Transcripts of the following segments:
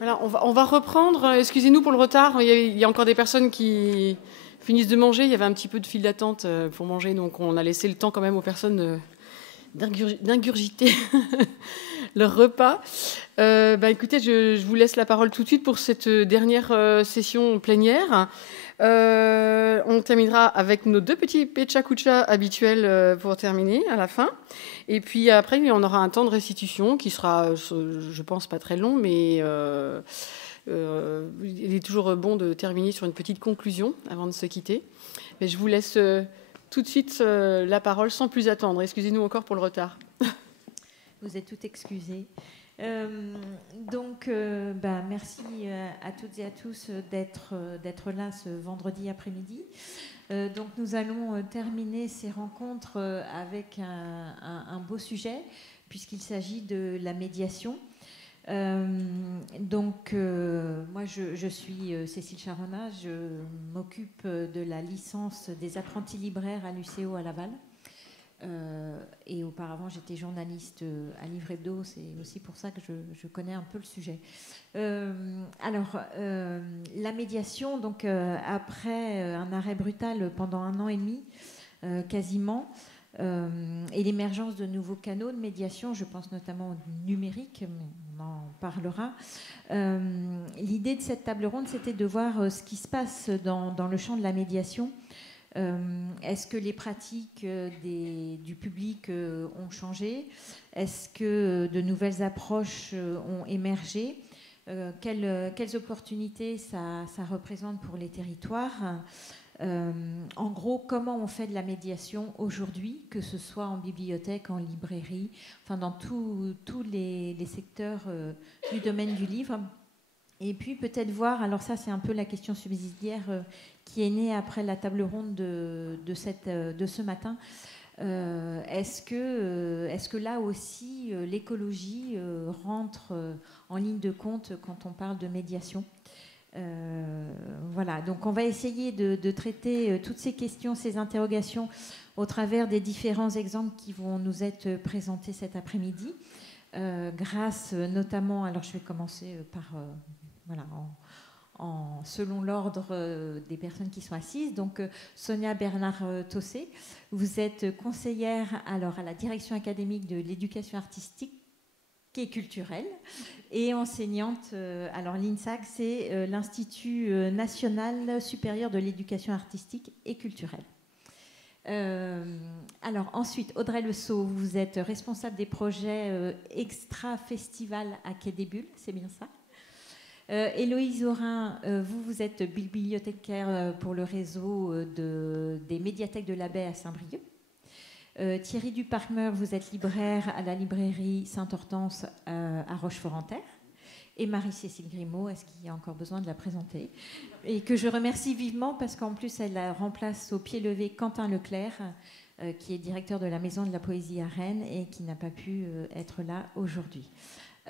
Voilà, on va reprendre. Excusez-nous pour le retard. Il y a encore des personnes qui finissent de manger. Il y avait un petit peu de file d'attente pour manger, donc on a laissé le temps quand même aux personnes d'ingurgiter leur repas. Écoutez, je vous laisse la parole tout de suite pour cette dernière session plénière. On terminera avec nos deux petits pecha-kucha habituels pour terminer à la fin. Et puis après, on aura un temps de restitution qui sera, je pense, pas très long, mais il est toujours bon de terminer sur une petite conclusion avant de se quitter. Mais je vous laisse tout de suite la parole sans plus attendre. Excusez-nous encore pour le retard. Vous êtes toutes excusées. Merci à toutes et à tous d'être là ce vendredi après-midi. Donc nous allons terminer ces rencontres avec un beau sujet, puisqu'il s'agit de la médiation. Moi je suis Cécile Charona, je m'occupe de la licence des apprentis libraires à l'UCO à Laval. Et auparavant, j'étais journaliste à Livre Hebdo, c'est aussi pour ça que je connais un peu le sujet. La médiation, donc après un arrêt brutal pendant 1 an et demi, quasiment, et l'émergence de nouveaux canaux de médiation, je pense notamment au numérique, mais on en parlera. L'idée de cette table ronde, c'était de voir ce qui se passe dans le champ de la médiation. Est-ce que les pratiques du public ont changé? Est-ce que de nouvelles approches ont émergé? Quelles opportunités ça représente pour les territoires? En gros, comment on fait de la médiation aujourd'hui, que ce soit en bibliothèque, en librairie, enfin dans tous les secteurs du domaine du livre. Et puis peut-être voir, alors ça c'est un peu la question subsidiaire qui est née après la table ronde de ce matin. Est-ce que là aussi l'écologie rentre en ligne de compte quand on parle de médiation? Voilà, donc on va essayer de traiter toutes ces questions, ces interrogations au travers des différents exemples qui vont nous être présentés cet après-midi, grâce notamment, alors je vais commencer par... Voilà, selon l'ordre des personnes qui sont assises. Donc, Sonia Bernard-Tossé, vous êtes conseillère à la direction académique de l'éducation artistique et culturelle et enseignante. Alors, l'INSAC, c'est l'Institut national supérieur de l'éducation artistique et culturelle. Ensuite, Audrey Le Sceau, vous êtes responsable des projets extra-festival à Quai des Bulles, c'est bien ça? Héloïse Aurin, vous êtes bibliothécaire pour le réseau des médiathèques de la Baie à Saint-Brieuc. Thierry Duparmer, vous êtes libraire à la librairie Sainte-Hortense à Rochefort-en-Terre. Et Marie-Cécile Grimaud, est-ce qu'il y a encore besoin de la présenter? Et que je remercie vivement parce qu'en plus, elle remplace au pied levé Quentin Leclerc, qui est directeur de la Maison de la Poésie à Rennes et qui n'a pas pu être là aujourd'hui.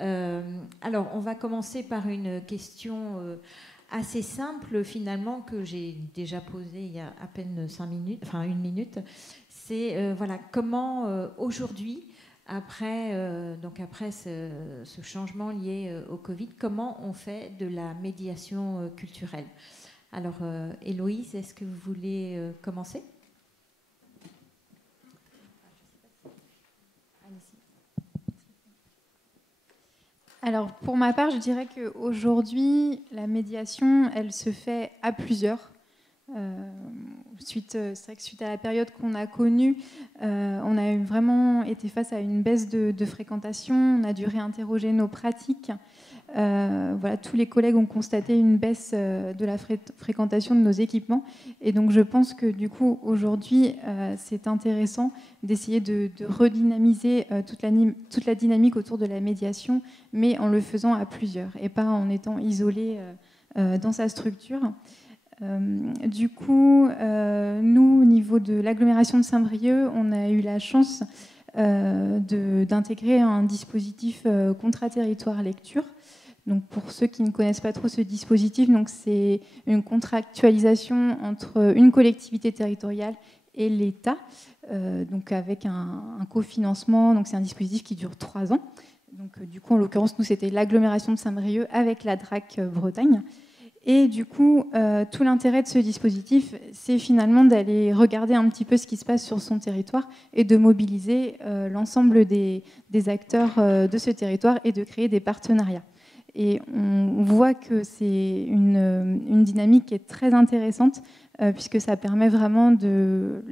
On va commencer par une question assez simple finalement que j'ai déjà posée il y a à peine 1 minute. C'est comment aujourd'hui, après ce changement lié au Covid, comment on fait de la médiation culturelle? Alors, Héloïse, est-ce que vous voulez commencer? Alors, pour ma part, je dirais qu'aujourd'hui, la médiation, elle se fait à plusieurs. C'est vrai que suite à la période qu'on a connue, on a vraiment été face à une baisse de fréquentation. On a dû réinterroger nos pratiques. Tous les collègues ont constaté une baisse de la fréquentation de nos équipements. Et donc, je pense que du coup, aujourd'hui, c'est intéressant d'essayer de redynamiser toute la dynamique autour de la médiation, mais en le faisant à plusieurs et pas en étant isolé dans sa structure. Du coup, nous, au niveau de l'agglomération de Saint-Brieuc, on a eu la chance d'intégrer un dispositif contrat territoire lecture. Donc, pour ceux qui ne connaissent pas trop ce dispositif, c'est une contractualisation entre une collectivité territoriale et l'État, donc avec un cofinancement. Donc, c'est un dispositif qui dure 3 ans. Donc, du coup, en l'occurrence, nous, c'était l'agglomération de Saint-Brieuc avec la DRAC Bretagne. Et du coup, tout l'intérêt de ce dispositif, c'est finalement d'aller regarder un petit peu ce qui se passe sur son territoire et de mobiliser l'ensemble des acteurs de ce territoire et de créer des partenariats. Et on voit que c'est une dynamique qui est très intéressante puisque ça permet vraiment de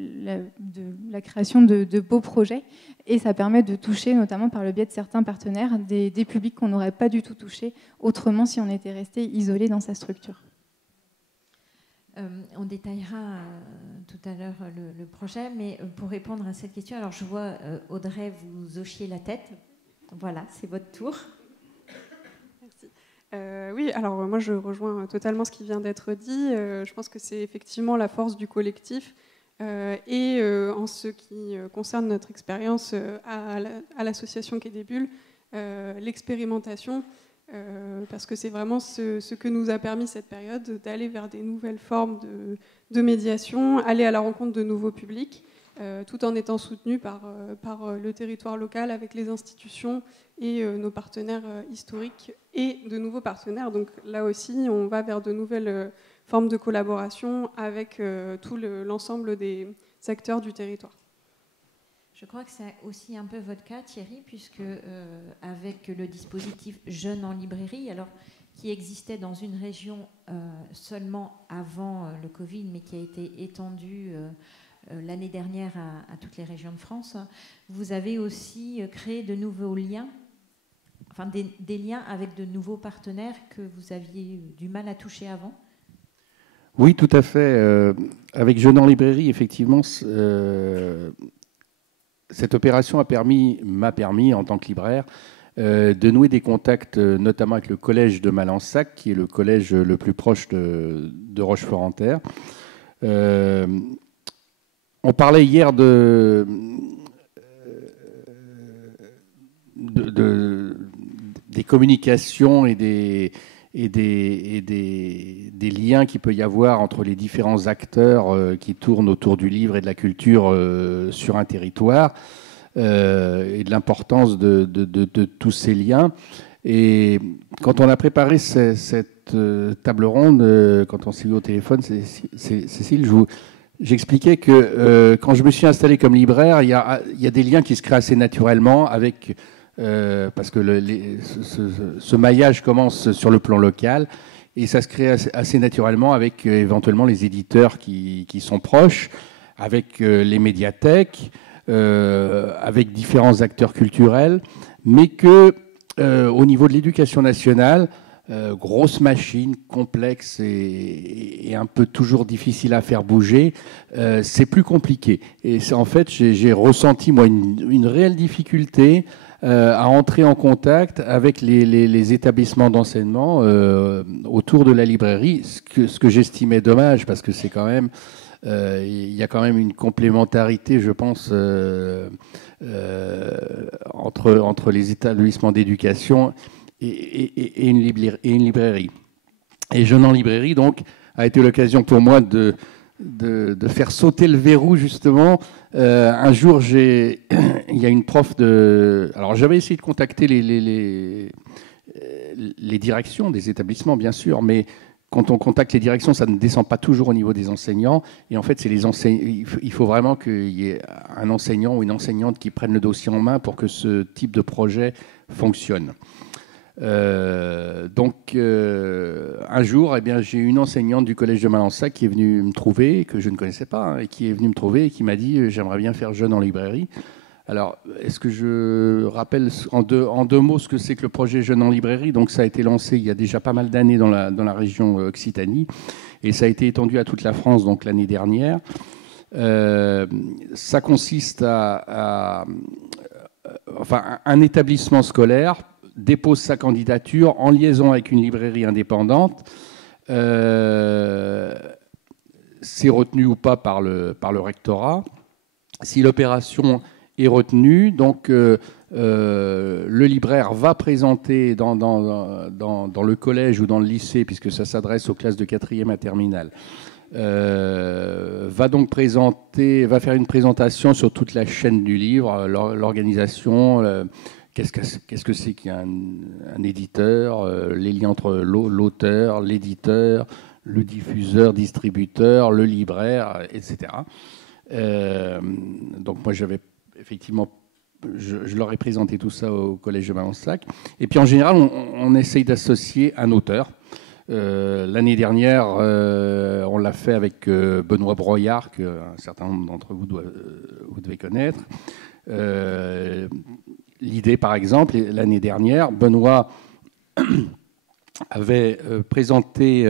la création de beaux projets et ça permet de toucher, notamment par le biais de certains partenaires, des publics qu'on n'aurait pas du tout touchés autrement si on était resté isolé dans sa structure. On détaillera tout à l'heure le projet, mais pour répondre à cette question, alors je vois Audrey, vous hochiez la tête. Voilà, c'est votre tour. Oui, alors moi je rejoins totalement ce qui vient d'être dit. Je pense que c'est effectivement la force du collectif et en ce qui concerne notre expérience à l'association Quai des Bulles, l'expérimentation, parce que c'est vraiment ce que nous a permis cette période d'aller vers des nouvelles formes de médiation, aller à la rencontre de nouveaux publics, tout en étant soutenu par le territoire local avec les institutions et nos partenaires historiques et de nouveaux partenaires. Donc là aussi, on va vers de nouvelles formes de collaboration avec tout l'ensemble des acteurs du territoire. Je crois que c'est aussi un peu votre cas, Thierry, puisque avec le dispositif Jeunes en librairie, alors qui existait dans une région seulement avant le Covid, mais qui a été étendu l'année dernière à toutes les régions de France, vous avez aussi créé de nouveaux liens, enfin des liens avec de nouveaux partenaires que vous aviez du mal à toucher avant. Oui, tout à fait. Avec Jeunes en librairie, effectivement, cette opération m'a permis, en tant que libraire, de nouer des contacts, notamment avec le collège de Malensac, qui est le collège le plus proche de Rochefort-en-Terre. On parlait hier des communications et des liens qu'il peut y avoir entre les différents acteurs qui tournent autour du livre et de la culture sur un territoire et de l'importance de tous ces liens. Et quand on a préparé cette table ronde, quand on s'est vu au téléphone, Cécile, j'expliquais que quand je me suis installé comme libraire, il y a des liens qui se créent assez naturellement avec, parce que ce maillage commence sur le plan local et ça se crée assez naturellement avec éventuellement les éditeurs qui sont proches, avec les médiathèques, avec différents acteurs culturels, mais que au niveau de l'éducation nationale, grosse machine, complexe et un peu toujours difficile à faire bouger, c'est plus compliqué. Et en fait, j'ai ressenti, moi, une réelle difficulté à entrer en contact avec les établissements d'enseignement autour de la librairie, ce que j'estimais dommage, parce que c'est quand même... il y a quand même une complémentarité, je pense, entre les établissements d'éducation et une librairie. Et Jeunes en librairie, donc, a été l'occasion pour moi de faire sauter le verrou, justement. Un jour, il y a une prof de... Alors, j'avais essayé de contacter les directions des établissements, bien sûr, mais quand on contacte les directions, ça ne descend pas toujours au niveau des enseignants. Et en fait, c'est les enseignants. Il faut vraiment qu'il y ait un enseignant ou une enseignante qui prenne le dossier en main pour que ce type de projet fonctionne. Donc, un jour, eh bien, j'ai une enseignante du collège de Malensac qui est venue me trouver, que je ne connaissais pas, hein, et qui est venue me trouver et qui m'a dit « J'aimerais bien faire Jeunes en librairie ». Alors, est-ce que je rappelle en deux mots ce que c'est que le projet Jeunes en librairie? Donc, ça a été lancé il y a déjà pas mal d'années dans la région Occitanie, et ça a été étendu à toute la France donc l'année dernière. Ça consiste enfin, un établissement scolaire dépose sa candidature en liaison avec une librairie indépendante. C'est retenu ou pas par le rectorat. Si l'opération est retenue, donc le libraire va présenter dans le collège ou dans le lycée, puisque ça s'adresse aux classes de 4e à terminale, va faire une présentation sur toute la chaîne du livre, l'organisation, qu'est-ce que c'est qu'un éditeur, les liens entre l'auteur, l'éditeur, le diffuseur, distributeur, le libraire, etc. Donc moi, j'avais effectivement, je leur ai présenté tout ça au collège de Malansac. Et puis en général, on essaye d'associer un auteur. L'année dernière, on l'a fait avec Benoît Broyard, qu'un certain nombre d'entre vous, vous devez connaître. L'idée, par exemple, l'année dernière, Benoît avait présenté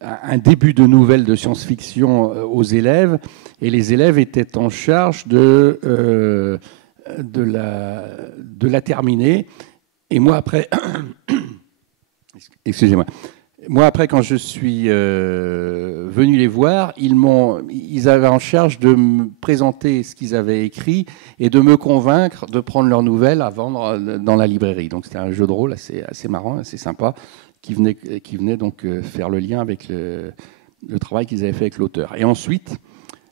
un début de nouvelle de science-fiction aux élèves, et les élèves étaient en charge de la terminer. Et moi, après, excusez-moi. Moi, après, quand je suis venu les voir, ils avaient en charge de me présenter ce qu'ils avaient écrit et de me convaincre de prendre leurs nouvelles à vendre dans la librairie. Donc, c'était un jeu de rôle assez marrant, assez sympa, qui venait donc faire le lien avec le travail qu'ils avaient fait avec l'auteur. Et ensuite,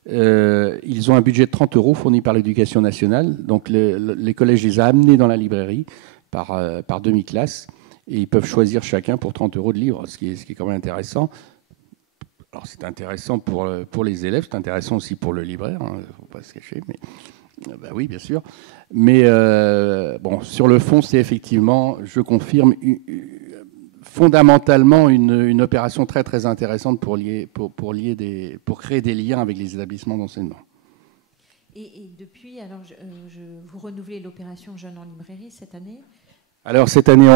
ils ont un budget de 30 € fourni par l'Éducation nationale. Donc, les collèges les a amenés dans la librairie par demi-classe. Et ils peuvent choisir chacun pour 30 € de livres, ce qui est quand même intéressant. Alors c'est intéressant pour les élèves, c'est intéressant aussi pour le libraire, il ne faut pas se cacher. Mais, bah oui, bien sûr. Mais bon, sur le fond, c'est effectivement, je confirme, fondamentalement une opération très très intéressante pour créer des liens avec les établissements d'enseignement. Et depuis, alors vous renouvelez l'opération Jeunes en librairie cette année? Alors cette année,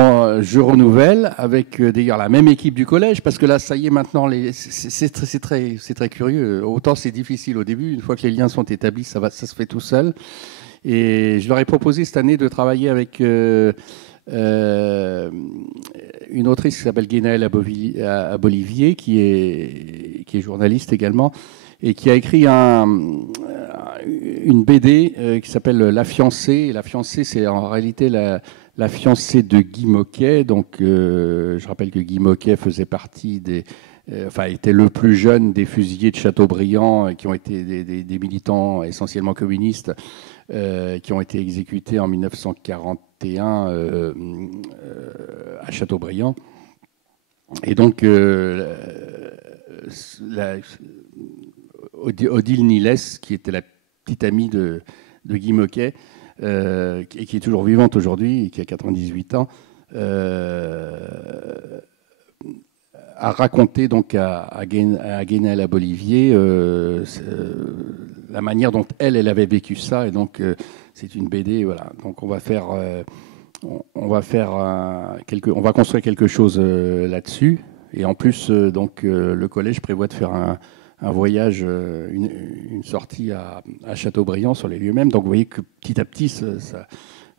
je renouvelle avec d'ailleurs la même équipe du collège, parce que là, ça y est, maintenant, c'est très curieux. Autant c'est difficile au début, une fois que les liens sont établis, ça se fait tout seul. Et je leur ai proposé cette année de travailler avec une autrice qui s'appelle Guénaëlle Abolivier, qui est journaliste également, et qui a écrit une BD qui s'appelle La fiancée. Et La fiancée, c'est en réalité la fiancée de Guy Moquet. Donc, je rappelle que Guy Moquet faisait partie était le plus jeune des fusillés de Chateaubriand, qui ont été des militants essentiellement communistes, qui ont été exécutés en 1941 à Chateaubriand. Et donc, Odile Niles, qui était la petite amie de Guy Moquet, et qui est toujours vivante aujourd'hui, et qui a 98 ans, a raconté donc à Guénaëlle Abolivier la manière dont elle avait vécu ça. Et donc, c'est une BD, voilà. Donc, on va construire quelque chose là-dessus. Et en plus, donc, le collège prévoit de faire un voyage, une sortie à Chateaubriand sur les lieux mêmes. Donc vous voyez que petit à petit,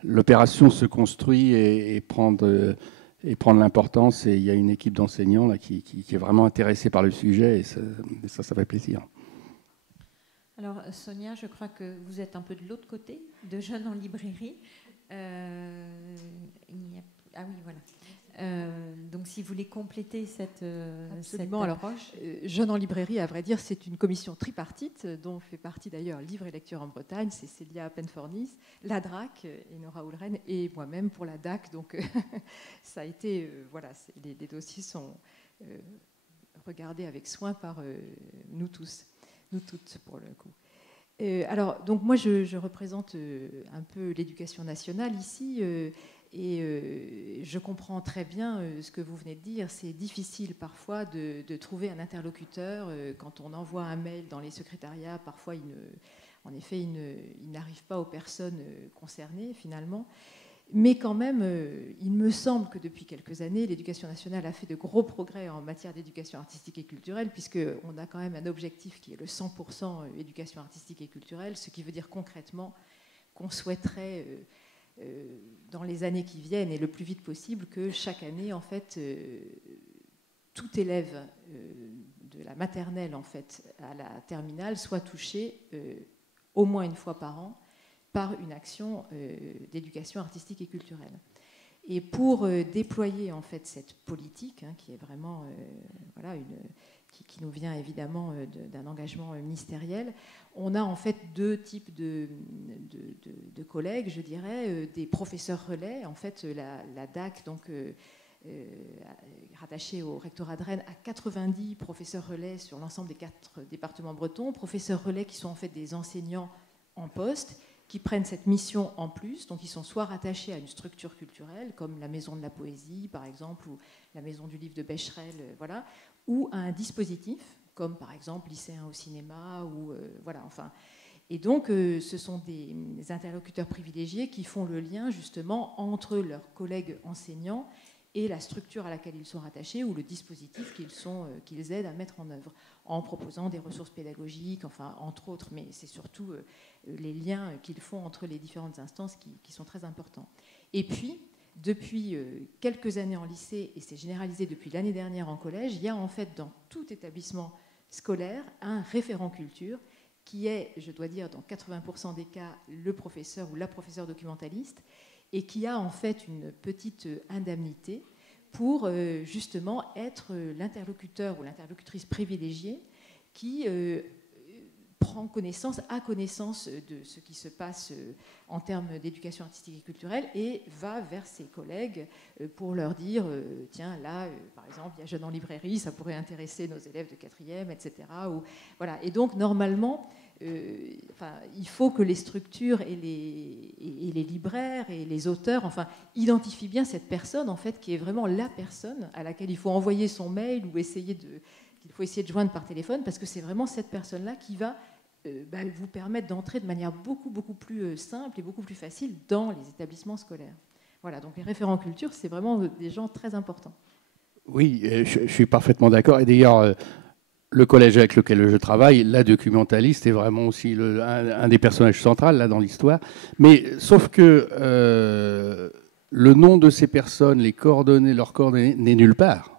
l'opération se construit et prend de l'importance. Et il y a une équipe d'enseignants là, qui est vraiment intéressée par le sujet, et ça fait plaisir. Alors Sonia, je crois que vous êtes un peu de l'autre côté, de Jeunes en librairie. Ah oui, voilà. Donc, si vous voulez compléter cette approche. Jeunes en librairie, à vrai dire, c'est une commission tripartite dont fait partie d'ailleurs Livre et Lecture en Bretagne, c'est Célia Penfornis, la DRAC, et Nora Oulren, et moi-même pour la DAC. Donc, ça a été, les dossiers sont regardés avec soin par nous toutes pour le coup. Alors, donc moi, je représente un peu l'éducation nationale ici. Et je comprends très bien ce que vous venez de dire. C'est difficile parfois de trouver un interlocuteur. Quand on envoie un mail dans les secrétariats, parfois, il n'arrive pas aux personnes concernées, finalement. Mais quand même, il me semble que depuis quelques années, l'éducation nationale a fait de gros progrès en matière d'éducation artistique et culturelle, puisqu'on a quand même un objectif qui est le 100% éducation artistique et culturelle, ce qui veut dire concrètement qu'on souhaiterait... dans les années qui viennent et le plus vite possible, que chaque année, en fait, tout élève de la maternelle en fait, à la terminale soit touché au moins une fois par an par une action d'éducation artistique et culturelle. Et pour déployer en fait cette politique, qui est vraiment qui nous vient évidemment d'un engagement ministériel. On a en fait deux types de collègues, je dirais, des professeurs relais. En fait, la DAC, donc rattachée au rectorat de Rennes, a 90 professeurs relais sur l'ensemble des 4 départements bretons. Professeurs relais qui sont en fait des enseignants en poste, qui prennent cette mission en plus, donc ils sont soit rattachés à une structure culturelle, comme la Maison de la Poésie, par exemple, ou la Maison du Livre de Becherel, voilà, ou à un dispositif, comme par exemple lycéens au cinéma, ou voilà, enfin. Et donc, ce sont des interlocuteurs privilégiés qui font le lien, justement, entre leurs collègues enseignants et la structure à laquelle ils sont rattachés ou le dispositif qu'ils aident à mettre en œuvre, en proposant des ressources pédagogiques, enfin, entre autres, mais c'est surtout les liens qu'ils font entre les différentes instances qui sont très importants. Et puis, depuis quelques années en lycée, et c'est généralisé depuis l'année dernière en collège, il y a en fait dans tout établissement scolaire un référent culture qui est, je dois dire, dans 80% des cas, le professeur ou la professeure documentaliste, et qui a en fait une petite indemnité pour justement être l'interlocuteur ou l'interlocutrice privilégiée qui a connaissance de ce qui se passe en termes d'éducation artistique et culturelle et va vers ses collègues pour leur dire tiens, là, par exemple, il y a Jeune en librairie, ça pourrait intéresser nos élèves de 4e, etc. Ou, voilà. Et donc, normalement, il faut que les structures et les libraires et les auteurs identifient bien cette personne en fait, qui est vraiment la personne à laquelle il faut envoyer son mail ou qu'il faut essayer de joindre par téléphone, parce que c'est vraiment cette personne-là qui va vous permettre d'entrer de manière beaucoup, beaucoup plus simple et beaucoup plus facile dans les établissements scolaires. Voilà, donc les référents culture, c'est vraiment des gens très importants. Oui, je suis parfaitement d'accord. Et d'ailleurs, le collège avec lequel je travaille, la documentaliste est vraiment aussi un des personnages centraux là, dans l'histoire. Mais sauf que le nom de ces personnes, leurs coordonnées, n'est nulle part.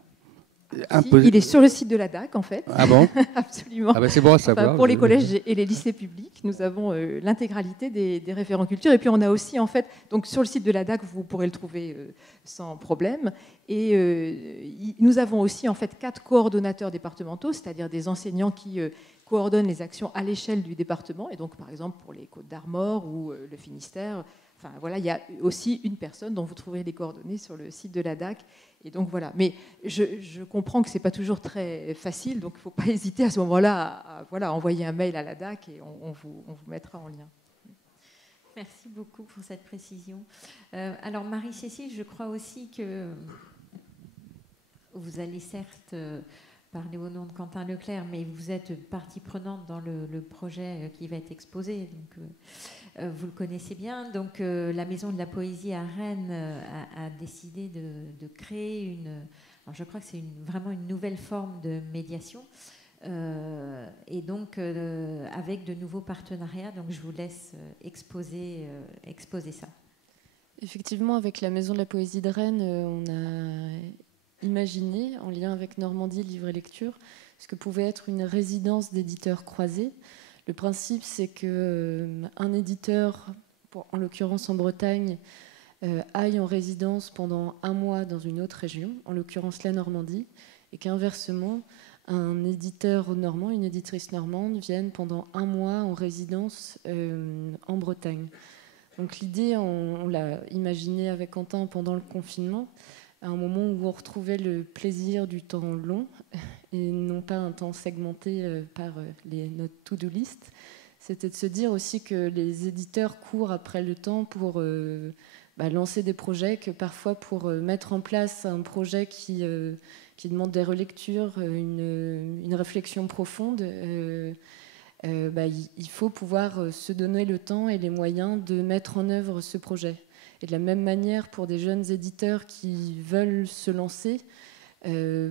Il est sur le site de la DAC, en fait. Ah bon? Absolument. Ah ben c'est bon à savoir. Pour les collèges et les lycées publics, nous avons l'intégralité des référents culture. Et puis, on a aussi, en fait, donc sur le site de la DAC, vous pourrez le trouver sans problème. Et nous avons aussi, en fait, 4 coordonnateurs départementaux, c'est-à-dire des enseignants qui coordonnent les actions à l'échelle du département. Et donc, par exemple, pour les Côtes-d'Armor ou le Finistère, enfin, voilà, il y a aussi une personne dont vous trouverez les coordonnées sur le site de la DAC. Et donc voilà. Mais je comprends que ce n'est pas toujours très facile, donc il ne faut pas hésiter à ce moment-là à envoyer un mail à la DAC et on vous mettra en lien. Merci beaucoup pour cette précision. Alors Marie-Cécile, je crois aussi que vous allez certes parler au nom de Quentin Leclerc, mais vous êtes partie prenante dans le projet qui va être exposé. Donc, vous le connaissez bien. Donc, la Maison de la Poésie à Rennes a décidé de créer alors je crois que c'est vraiment une nouvelle forme de médiation. Et donc, avec de nouveaux partenariats. Donc, je vous laisse exposer ça. Effectivement, avec la Maison de la Poésie de Rennes, on a imaginé, en lien avec Normandie Livre et Lecture, ce que pouvait être une résidence d'éditeurs croisés. Le principe, c'est qu'un éditeur, en l'occurrence en Bretagne, aille en résidence pendant 1 mois dans une autre région, en l'occurrence la Normandie, et qu'inversement, un éditeur normand, une éditrice normande vienne pendant 1 mois en résidence en Bretagne. Donc l'idée, on l'a imaginée avec Quentin pendant le confinement, à un moment où on retrouvait le plaisir du temps long et non pas un temps segmenté par notre to-do list. C'était de se dire aussi que les éditeurs courent après le temps pour lancer des projets, que parfois pour mettre en place un projet qui demande des relectures, une réflexion profonde, il faut pouvoir se donner le temps et les moyens de mettre en œuvre ce projet. Et de la même manière, pour des jeunes éditeurs qui veulent se lancer,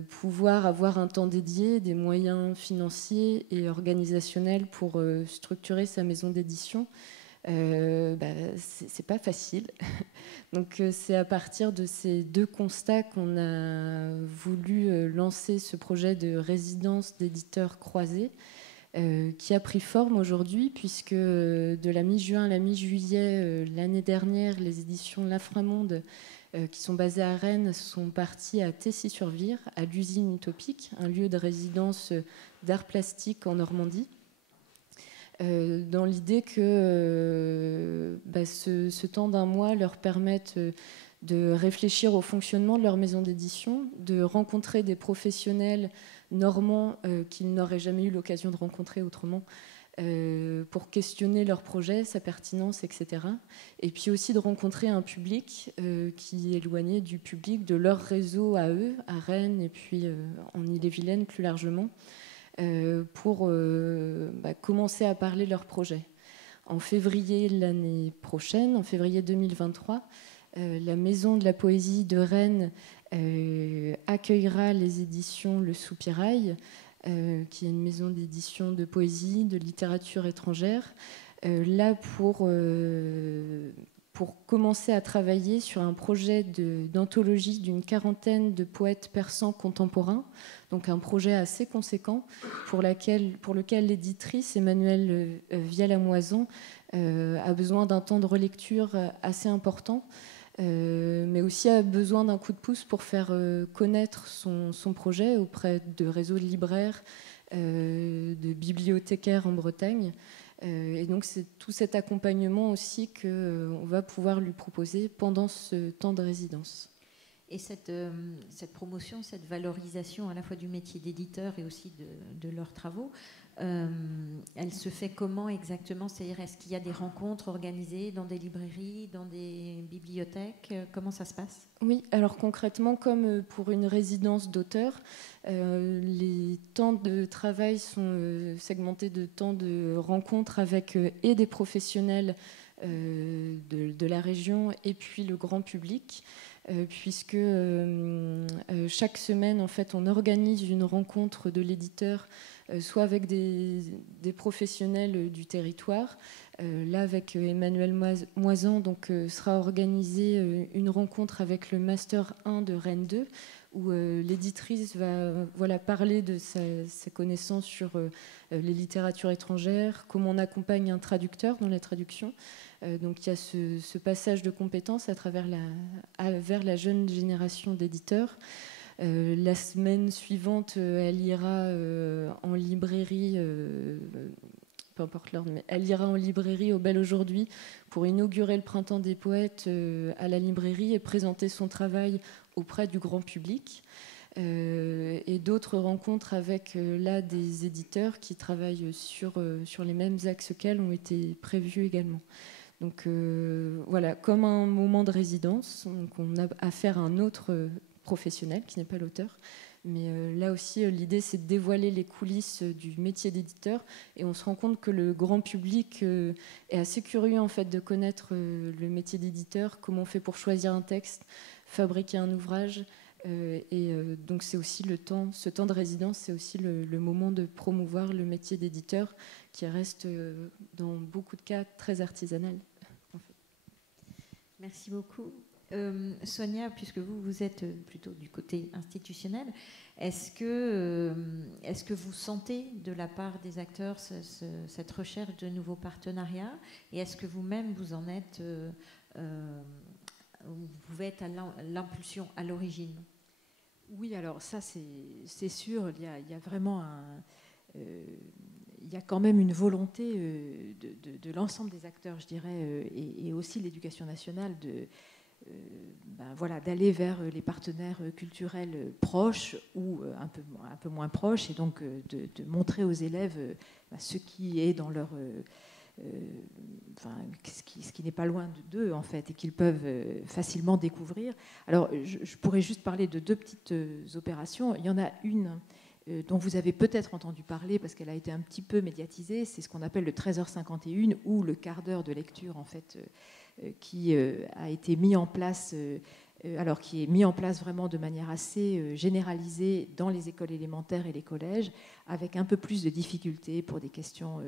pouvoir avoir un temps dédié, des moyens financiers et organisationnels pour structurer sa maison d'édition, c'est pas facile. Donc c'est à partir de ces 2 constats qu'on a voulu lancer ce projet de résidence d'éditeurs croisés, qui a pris forme aujourd'hui, puisque de la mi-juin à la mi-juillet l'année dernière, les éditions L'Inframonde qui sont basés à Rennes sont partis à Tessy-sur-Vire, à l'usine Utopique, un lieu de résidence d'art plastique en Normandie, dans l'idée que ce temps d'un mois leur permette de réfléchir au fonctionnement de leur maison d'édition, de rencontrer des professionnels normands qu'ils n'auraient jamais eu l'occasion de rencontrer autrement, pour questionner leur projet, sa pertinence, etc. Et puis aussi de rencontrer un public qui est éloigné du public de leur réseau à eux, à Rennes et puis en Ille-et-Vilaine plus largement, pour commencer à parler de leur projet. En février l'année prochaine, en février 2023, la Maison de la Poésie de Rennes accueillera les éditions Le Soupirail, qui est une maison d'édition de poésie, de littérature étrangère, là pour commencer à travailler sur un projet d'anthologie d'une quarantaine de poètes persans contemporains, donc un projet assez conséquent pour lequel l'éditrice Emmanuelle Vialamoison a besoin d'un temps de relecture assez important, mais aussi a besoin d'un coup de pouce pour faire connaître son projet auprès de réseaux de libraires, de bibliothécaires en Bretagne. Et donc c'est tout cet accompagnement aussi qu'on va pouvoir lui proposer pendant ce temps de résidence. Et cette promotion, cette valorisation à la fois du métier d'éditeur et aussi de leurs travaux, elle se fait comment exactement? C'est-à-dire, est-ce qu'il y a des rencontres organisées dans des librairies, dans des bibliothèques? Comment ça se passe? Oui, alors concrètement, comme pour une résidence d'auteur, les temps de travail sont segmentés de temps de rencontre avec et des professionnels de la région et puis le grand public. Puisque chaque semaine, en fait, on organise une rencontre de l'éditeur, soit avec des professionnels du territoire. Là, avec Emmanuelle Moisan, donc, sera organisée une rencontre avec le Master 1 de Rennes 2, où l'éditrice va parler de ses connaissances sur les littératures étrangères, comment on accompagne un traducteur dans la traduction. Donc il y a ce passage de compétences vers la jeune génération d'éditeurs. La semaine suivante, elle ira en librairie, peu importe l'ordre, mais elle ira en librairie au Bel Aujourd'hui pour inaugurer le Printemps des Poètes à la librairie et présenter son travail auprès du grand public. Et d'autres rencontres avec des éditeurs qui travaillent sur les mêmes axes qu'elles ont été prévus également. Donc voilà, comme un moment de résidence, donc on a affaire à un autre professionnel qui n'est pas l'auteur. Mais là aussi, l'idée, c'est de dévoiler les coulisses du métier d'éditeur. Et on se rend compte que le grand public est assez curieux en fait, de connaître le métier d'éditeur, comment on fait pour choisir un texte, fabriquer un ouvrage. Donc c'est aussi ce temps de résidence, c'est aussi le moment de promouvoir le métier d'éditeur qui reste dans beaucoup de cas très artisanal. En fait. Merci beaucoup. Sonia, puisque vous êtes plutôt du côté institutionnel, est-ce que vous sentez de la part des acteurs cette recherche de nouveaux partenariats, et est-ce que vous-même vous en êtes, vous pouvez être à l'impulsion à l'origine? Oui, alors ça c'est sûr, il y a vraiment il y a quand même une volonté de l'ensemble des acteurs, je dirais, et aussi l'éducation nationale d'aller vers les partenaires culturels proches ou un peu moins proches, et donc de montrer aux élèves ce qui est dans leur... ce qui n'est pas loin d'eux en fait, et qu'ils peuvent facilement découvrir. Alors je pourrais juste parler de deux petites opérations. Il y en a une dont vous avez peut-être entendu parler parce qu'elle a été un petit peu médiatisée, c'est ce qu'on appelle le 13h51 ou le quart d'heure de lecture en fait, qui a été mis en place, qui est mis en place vraiment de manière assez généralisée dans les écoles élémentaires et les collèges, avec un peu plus de difficultés pour des questions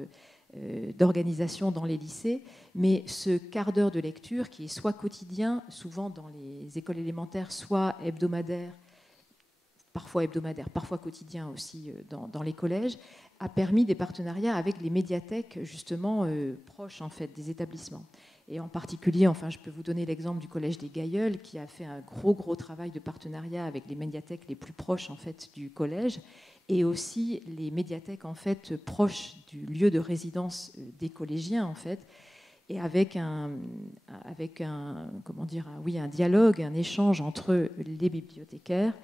d'organisation dans les lycées. Mais ce quart d'heure de lecture, qui est soit quotidien, souvent dans les écoles élémentaires, soit hebdomadaire, parfois quotidien aussi dans les collèges, a permis des partenariats avec les médiathèques justement proches en fait des établissements. Et en particulier, enfin, je peux vous donner l'exemple du Collège des Gailleuls qui a fait un gros travail de partenariat avec les médiathèques les plus proches en fait du collège, et aussi les médiathèques en fait proches du lieu de résidence des collégiens en fait, et avec un dialogue, un échange entre les bibliothécaires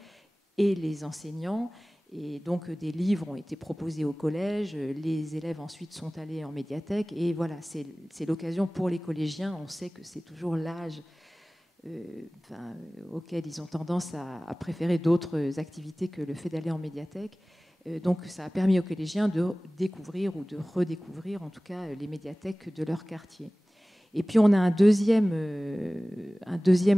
et les enseignants. Et donc des livres ont été proposés au collège, les élèves ensuite sont allés en médiathèque, et voilà, c'est l'occasion pour les collégiens. On sait que c'est toujours l'âge auquel ils ont tendance à préférer d'autres activités que le fait d'aller en médiathèque. Donc ça a permis aux collégiens de découvrir ou de redécouvrir en tout cas les médiathèques de leur quartier. Et puis on a un deuxième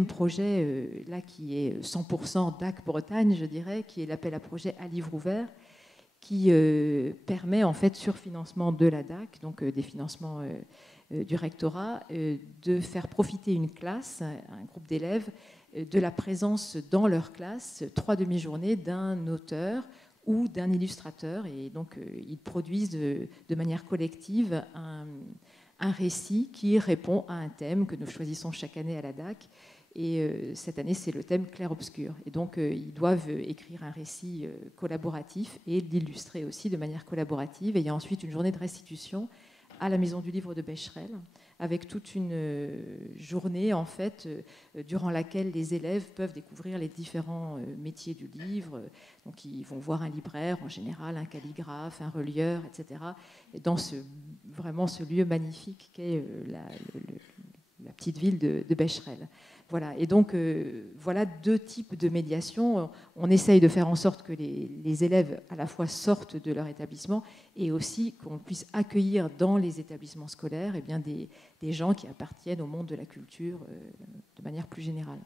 projet là qui est 100% DAC Bretagne, je dirais, qui est l'appel à projet à livre ouvert, qui permet en fait sur financement de la DAC, donc des financements du rectorat, de faire profiter une classe, un groupe d'élèves, de la présence dans leur classe 3 demi-journées d'un auteur ou d'un illustrateur. Et donc ils produisent de manière collective un récit qui répond à un thème que nous choisissons chaque année à la DAC. Et cette année, c'est le thème clair-obscur. Et donc, ils doivent écrire un récit collaboratif et l'illustrer aussi de manière collaborative. Et il y a ensuite une journée de restitution à la Maison du Livre de Becherel, avec toute une journée, en fait, durant laquelle les élèves peuvent découvrir les différents métiers du livre. Donc, ils vont voir un libraire, en général, un calligraphe, un relieur, etc. Et dans vraiment ce lieu magnifique qu'est la petite ville de Becherel. Voilà. Et donc, voilà 2 types de médiation. On essaye de faire en sorte que les élèves, à la fois, sortent de leur établissement et aussi qu'on puisse accueillir dans les établissements scolaires des gens qui appartiennent au monde de la culture de manière plus générale.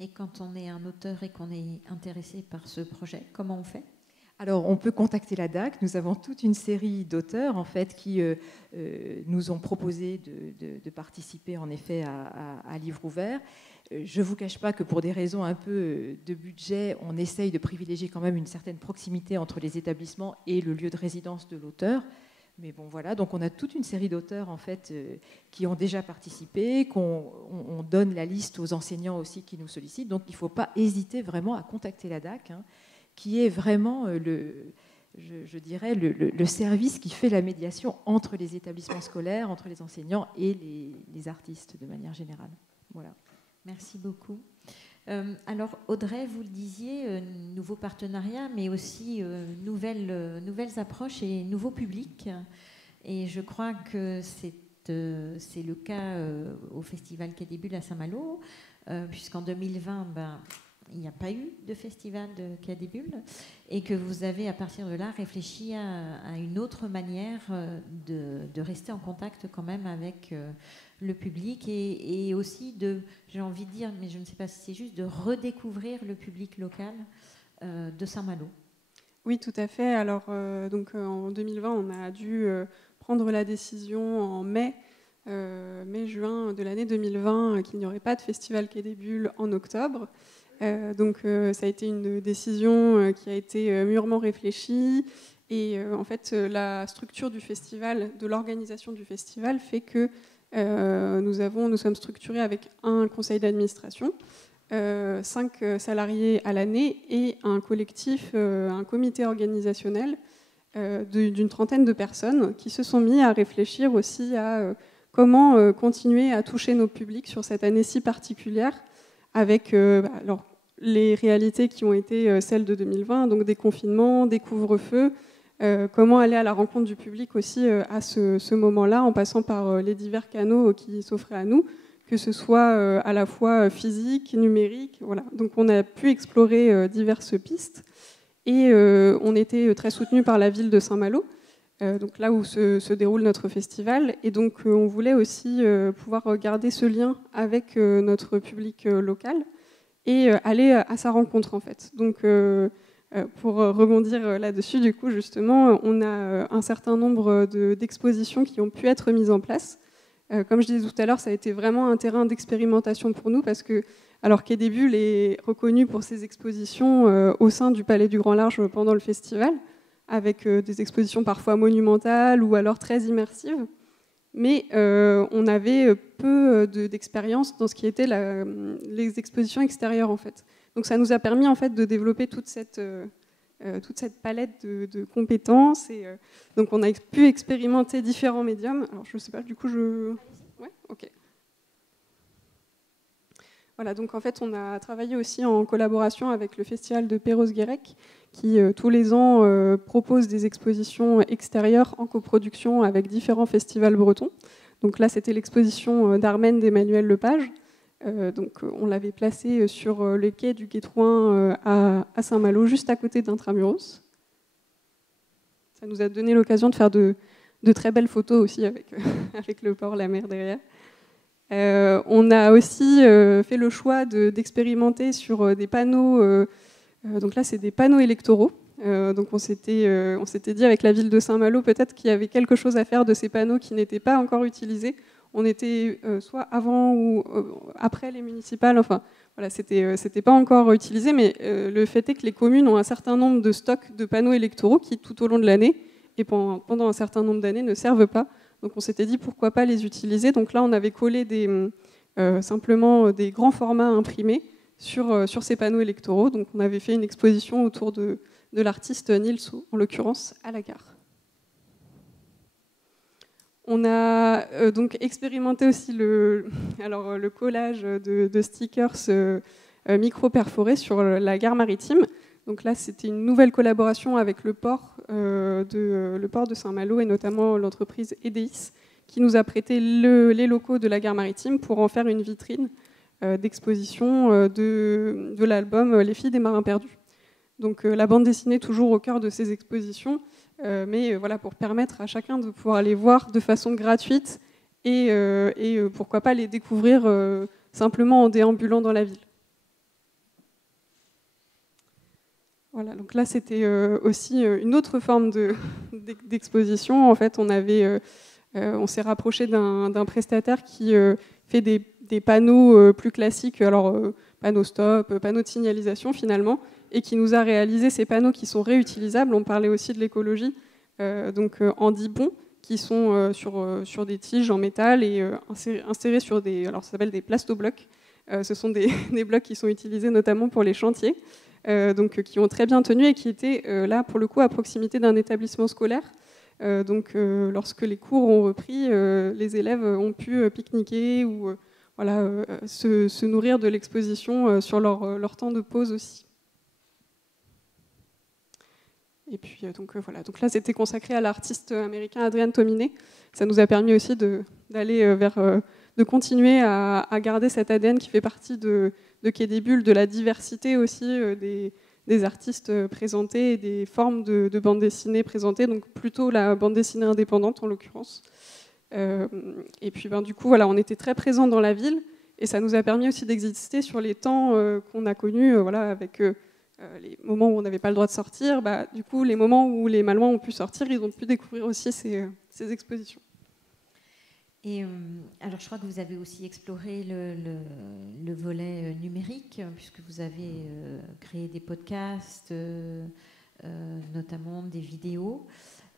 Et quand on est un auteur et qu'on est intéressé par ce projet, comment on fait ? Alors, on peut contacter la DAC. Nous avons toute une série d'auteurs, en fait, qui nous ont proposé de participer, en effet, à Livre ouvert. Je ne vous cache pas que pour des raisons un peu de budget, on essaye de privilégier quand même une certaine proximité entre les établissements et le lieu de résidence de l'auteur. Mais bon, voilà, donc on a toute une série d'auteurs, en fait, qui ont déjà participé, on donne la liste aux enseignants aussi qui nous sollicitent. Donc, il ne faut pas hésiter vraiment à contacter la DAC, qui est vraiment je dirais, le service qui fait la médiation entre les établissements scolaires, entre les enseignants et les artistes de manière générale. Voilà. Merci beaucoup. Alors Audrey, vous le disiez, nouveaux partenariats, mais aussi nouvelles approches et nouveaux publics. Et je crois que c'est le cas au Festival Quai des Bulles à Saint-Malo, puisqu'en 2020, il n'y a pas eu de festival de Quai des Bulles, et que vous avez, à partir de là, réfléchi à une autre manière de rester en contact quand même avec le public, et aussi j'ai envie de dire, mais je ne sais pas si c'est juste, de redécouvrir le public local de Saint-Malo. Oui, tout à fait. Alors, donc, en 2020, on a dû prendre la décision en mai-juin de l'année 2020 qu'il n'y aurait pas de festival Quai des Bulles en octobre. Donc ça a été une décision qui a été mûrement réfléchie, et en fait la structure du festival, de l'organisation du festival, fait que nous sommes structurés avec un conseil d'administration, 5 salariés à l'année et un collectif, un comité organisationnel d'une trentaine de personnes qui se sont mis à réfléchir aussi à comment continuer à toucher nos publics sur cette année si particulière, avec alors, les réalités qui ont été celles de 2020, donc des confinements, des couvre-feux, comment aller à la rencontre du public aussi à ce moment-là, en passant par les divers canaux qui s'offraient à nous, que ce soit à la fois physique, numérique. Voilà. Donc on a pu explorer diverses pistes, et on était très soutenus par la ville de Saint-Malo, donc là où se déroule notre festival, et donc on voulait aussi pouvoir garder ce lien avec notre public local et aller à sa rencontre en fait. Donc pour rebondir là-dessus, du coup justement, on a un certain nombre d'expositions qui ont pu être mises en place. Comme je disais tout à l'heure, ça a été vraiment un terrain d'expérimentation pour nous, parce que alors Quai des Bulles est reconnu pour ses expositions au sein du Palais du Grand Large pendant le festival, avec des expositions parfois monumentales ou alors très immersives. Mais on avait peu d'expérience dans ce qui était les expositions extérieures, en fait. Donc ça nous a permis en fait, de développer toute cette palette de compétences. Et, donc on a pu expérimenter différents médiums. Alors je ne sais pas, du coup, Ouais, ok. Voilà, donc en fait, on a travaillé aussi en collaboration avec le festival de Perros-Guirec, qui tous les ans propose des expositions extérieures en coproduction avec différents festivals bretons. Donc là, c'était l'exposition d'Armen d'Emmanuel Lepage. Donc on l'avait placée sur le quai du quai Trouin à Saint-Malo, juste à côté d'Intramuros. Ça nous a donné l'occasion de faire de très belles photos aussi avec le port, la mer derrière. On a aussi fait le choix d'expérimenter sur des panneaux. Donc là, c'est des panneaux électoraux. Donc on s'était dit avec la ville de Saint-Malo peut-être qu'il y avait quelque chose à faire de ces panneaux qui n'étaient pas encore utilisés. On était soit avant ou après les municipales. Enfin, voilà, c'était pas encore utilisé, mais le fait est que les communes ont un certain nombre de stocks de panneaux électoraux qui, tout au long de l'année et pendant un certain nombre d'années, ne servent pas. Donc on s'était dit pourquoi pas les utiliser. Donc là, on avait collé simplement des grands formats imprimés sur ces panneaux électoraux. Donc on avait fait une exposition autour de l'artiste Nils, en l'occurrence, à la gare. On a donc expérimenté aussi le collage de stickers micro-perforés sur la gare maritime. Donc là, c'était une nouvelle collaboration avec le port de Saint-Malo et notamment l'entreprise Edeis, qui nous a prêté les locaux de la gare maritime pour en faire une vitrine d'exposition de l'album Les filles des marins perdus. Donc la bande dessinée toujours au cœur de ces expositions, mais voilà, pour permettre à chacun de pouvoir les voir de façon gratuite et pourquoi pas les découvrir simplement en déambulant dans la ville. Voilà, donc là c'était aussi une autre forme d'exposition. En fait, on s'est rapproché d'un prestataire qui fait des panneaux plus classiques, alors panneaux stop, panneaux de signalisation finalement, et qui nous a réalisé ces panneaux qui sont réutilisables. On parlait aussi de l'écologie, donc en 10 bons, qui sont sur des tiges en métal et insérés sur alors ça s'appelle des plastoblocs. Ce sont des blocs qui sont utilisés notamment pour les chantiers, donc qui ont très bien tenu et qui étaient là pour le coup à proximité d'un établissement scolaire. Donc lorsque les cours ont repris, les élèves ont pu pique-niquer ou se nourrir de l'exposition sur leur temps de pause aussi. Et puis voilà, donc là c'était consacré à l'artiste américain Adrian Tomine. Ça nous a permis aussi d'aller de continuer à garder cet ADN qui fait partie de Quai des Bulles, de la diversité aussi des artistes présentés et des formes de bande dessinée présentées, donc plutôt la bande dessinée indépendante en l'occurrence. Et puis du coup voilà, on était très présents dans la ville et ça nous a permis aussi d'exister sur les temps qu'on a connus, avec les moments où on n'avait pas le droit de sortir. Du coup, les moments où les Malouins ont pu sortir, ils ont pu découvrir aussi ces expositions. Et alors, je crois que vous avez aussi exploré le volet numérique, puisque vous avez créé des podcasts, notamment des vidéos.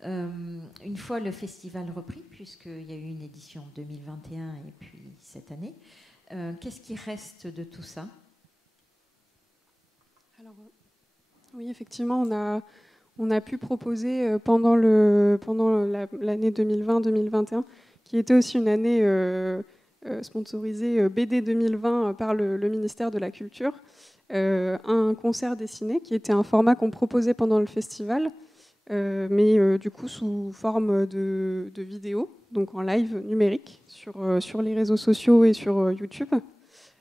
Une fois le festival repris, puisqu'il y a eu une édition en 2021 et puis cette année, qu'est-ce qui reste de tout ça ? Alors, oui, effectivement, on a pu proposer pendant l'année 2020-2021, qui était aussi une année sponsorisée BD 2020 par le ministère de la Culture, un concert dessiné qui était un format qu'on proposait pendant le festival, mais du coup sous forme de vidéo, donc en live numérique sur les réseaux sociaux et sur YouTube.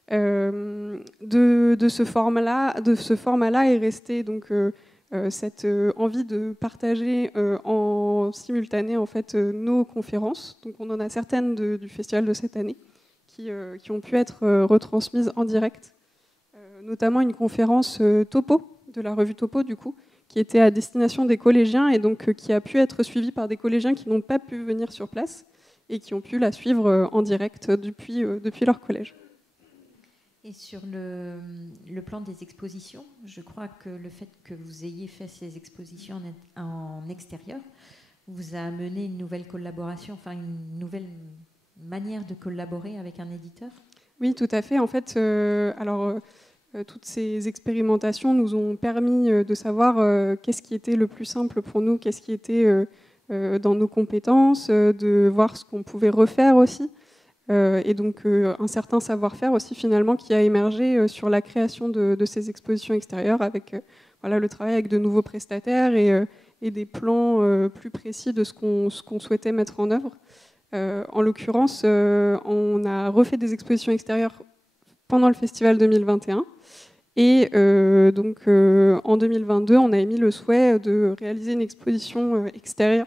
De ce format-là est restée donc cette envie de partager en simultané en fait nos conférences. Donc on en a certaines du festival de cette année qui ont pu être retransmises en direct, notamment une conférence Topo de la revue Topo du coup, qui était à destination des collégiens et donc qui a pu être suivie par des collégiens qui n'ont pas pu venir sur place et qui ont pu la suivre en direct depuis leur collège. Et sur le plan des expositions, je crois que le fait que vous ayez fait ces expositions en extérieur vous a amené une nouvelle collaboration, enfin une nouvelle manière de collaborer avec un éditeur. Oui, tout à fait. En fait, toutes ces expérimentations nous ont permis de savoir qu'est-ce qui était le plus simple pour nous, qu'est-ce qui était dans nos compétences, de voir ce qu'on pouvait refaire aussi. Et donc un certain savoir-faire aussi finalement qui a émergé sur la création de ces expositions extérieures avec le travail avec de nouveaux prestataires et des plans plus précis de ce qu'on souhaitait mettre en œuvre. En l'occurrence, on a refait des expositions extérieures pendant le festival 2021 et en 2022 on a émis le souhait de réaliser une exposition extérieure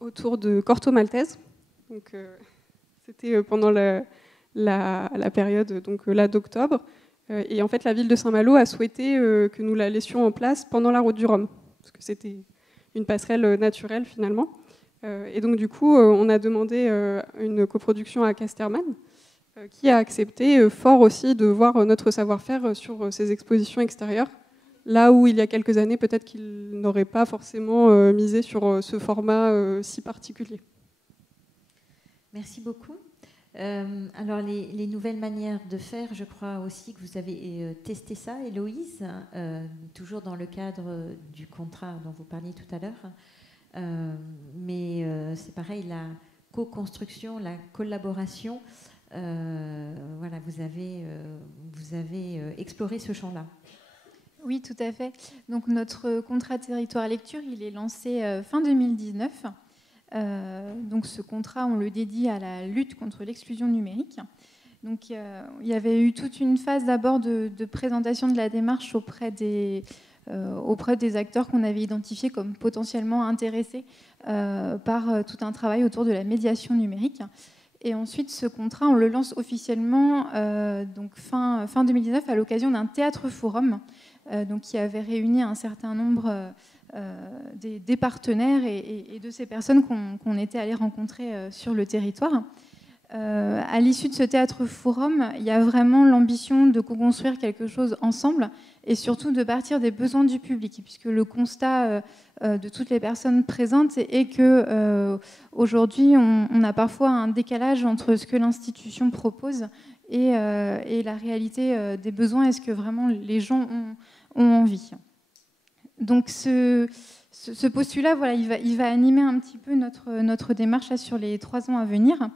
autour de Corto Maltese. Donc, c'était pendant la période d'octobre. Et en fait, la ville de Saint-Malo a souhaité que nous la laissions en place pendant la route du Rhum, parce que c'était une passerelle naturelle finalement. Et donc du coup, on a demandé une coproduction à Casterman, qui a accepté, fort aussi de voir notre savoir-faire sur ces expositions extérieures, là où il y a quelques années, peut-être qu'il n'aurait pas forcément misé sur ce format si particulier. Merci beaucoup. Alors, les nouvelles manières de faire, je crois aussi que vous avez testé ça, Héloïse, toujours dans le cadre du contrat dont vous parliez tout à l'heure. Mais c'est pareil, la co-construction, la collaboration, voilà, vous avez exploré ce champ-là. Oui, tout à fait. Donc, notre contrat territoire lecture, il est lancé fin 2019. Donc ce contrat, on le dédie à la lutte contre l'exclusion numérique. Donc il y avait eu toute une phase d'abord de présentation de la démarche auprès des acteurs qu'on avait identifiés comme potentiellement intéressés par tout un travail autour de la médiation numérique. Et ensuite, ce contrat, on le lance officiellement donc fin 2019 à l'occasion d'un théâtre forum donc qui avait réuni un certain nombre des partenaires et de ces personnes qu'on était allés rencontrer sur le territoire. À l'issue de ce théâtre forum, il y a vraiment l'ambition de co-construire quelque chose ensemble et surtout de partir des besoins du public, puisque le constat de toutes les personnes présentes est que aujourd'hui, on a parfois un décalage entre ce que l'institution propose et la réalité des besoins et ce que vraiment les gens ont envie. Donc ce postulat, voilà, il va animer un petit peu notre démarche là, sur les 3 ans à venir.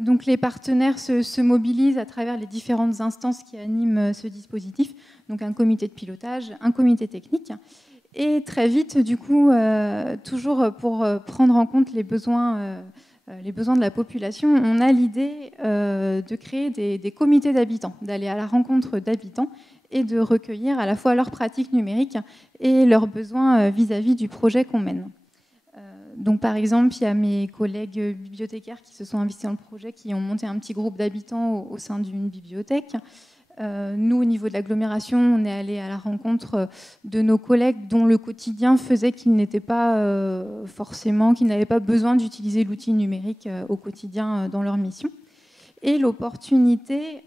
Donc les partenaires se mobilisent à travers les différentes instances qui animent ce dispositif, donc un comité de pilotage, un comité technique. Et très vite, du coup, toujours pour prendre en compte les besoins de la population, on a l'idée de créer des comités d'habitants, d'aller à la rencontre d'habitants et de recueillir à la fois leurs pratiques numériques et leurs besoins vis-à-vis du projet qu'on mène. Donc, par exemple, il y a mes collègues bibliothécaires qui se sont investis dans le projet, qui ont monté un petit groupe d'habitants au sein d'une bibliothèque. Nous, au niveau de l'agglomération, on est allé à la rencontre de nos collègues dont le quotidien faisait qu'ils n'étaient pas qu'ils n'avaient pas besoin d'utiliser l'outil numérique au quotidien dans leur mission. Et l'opportunité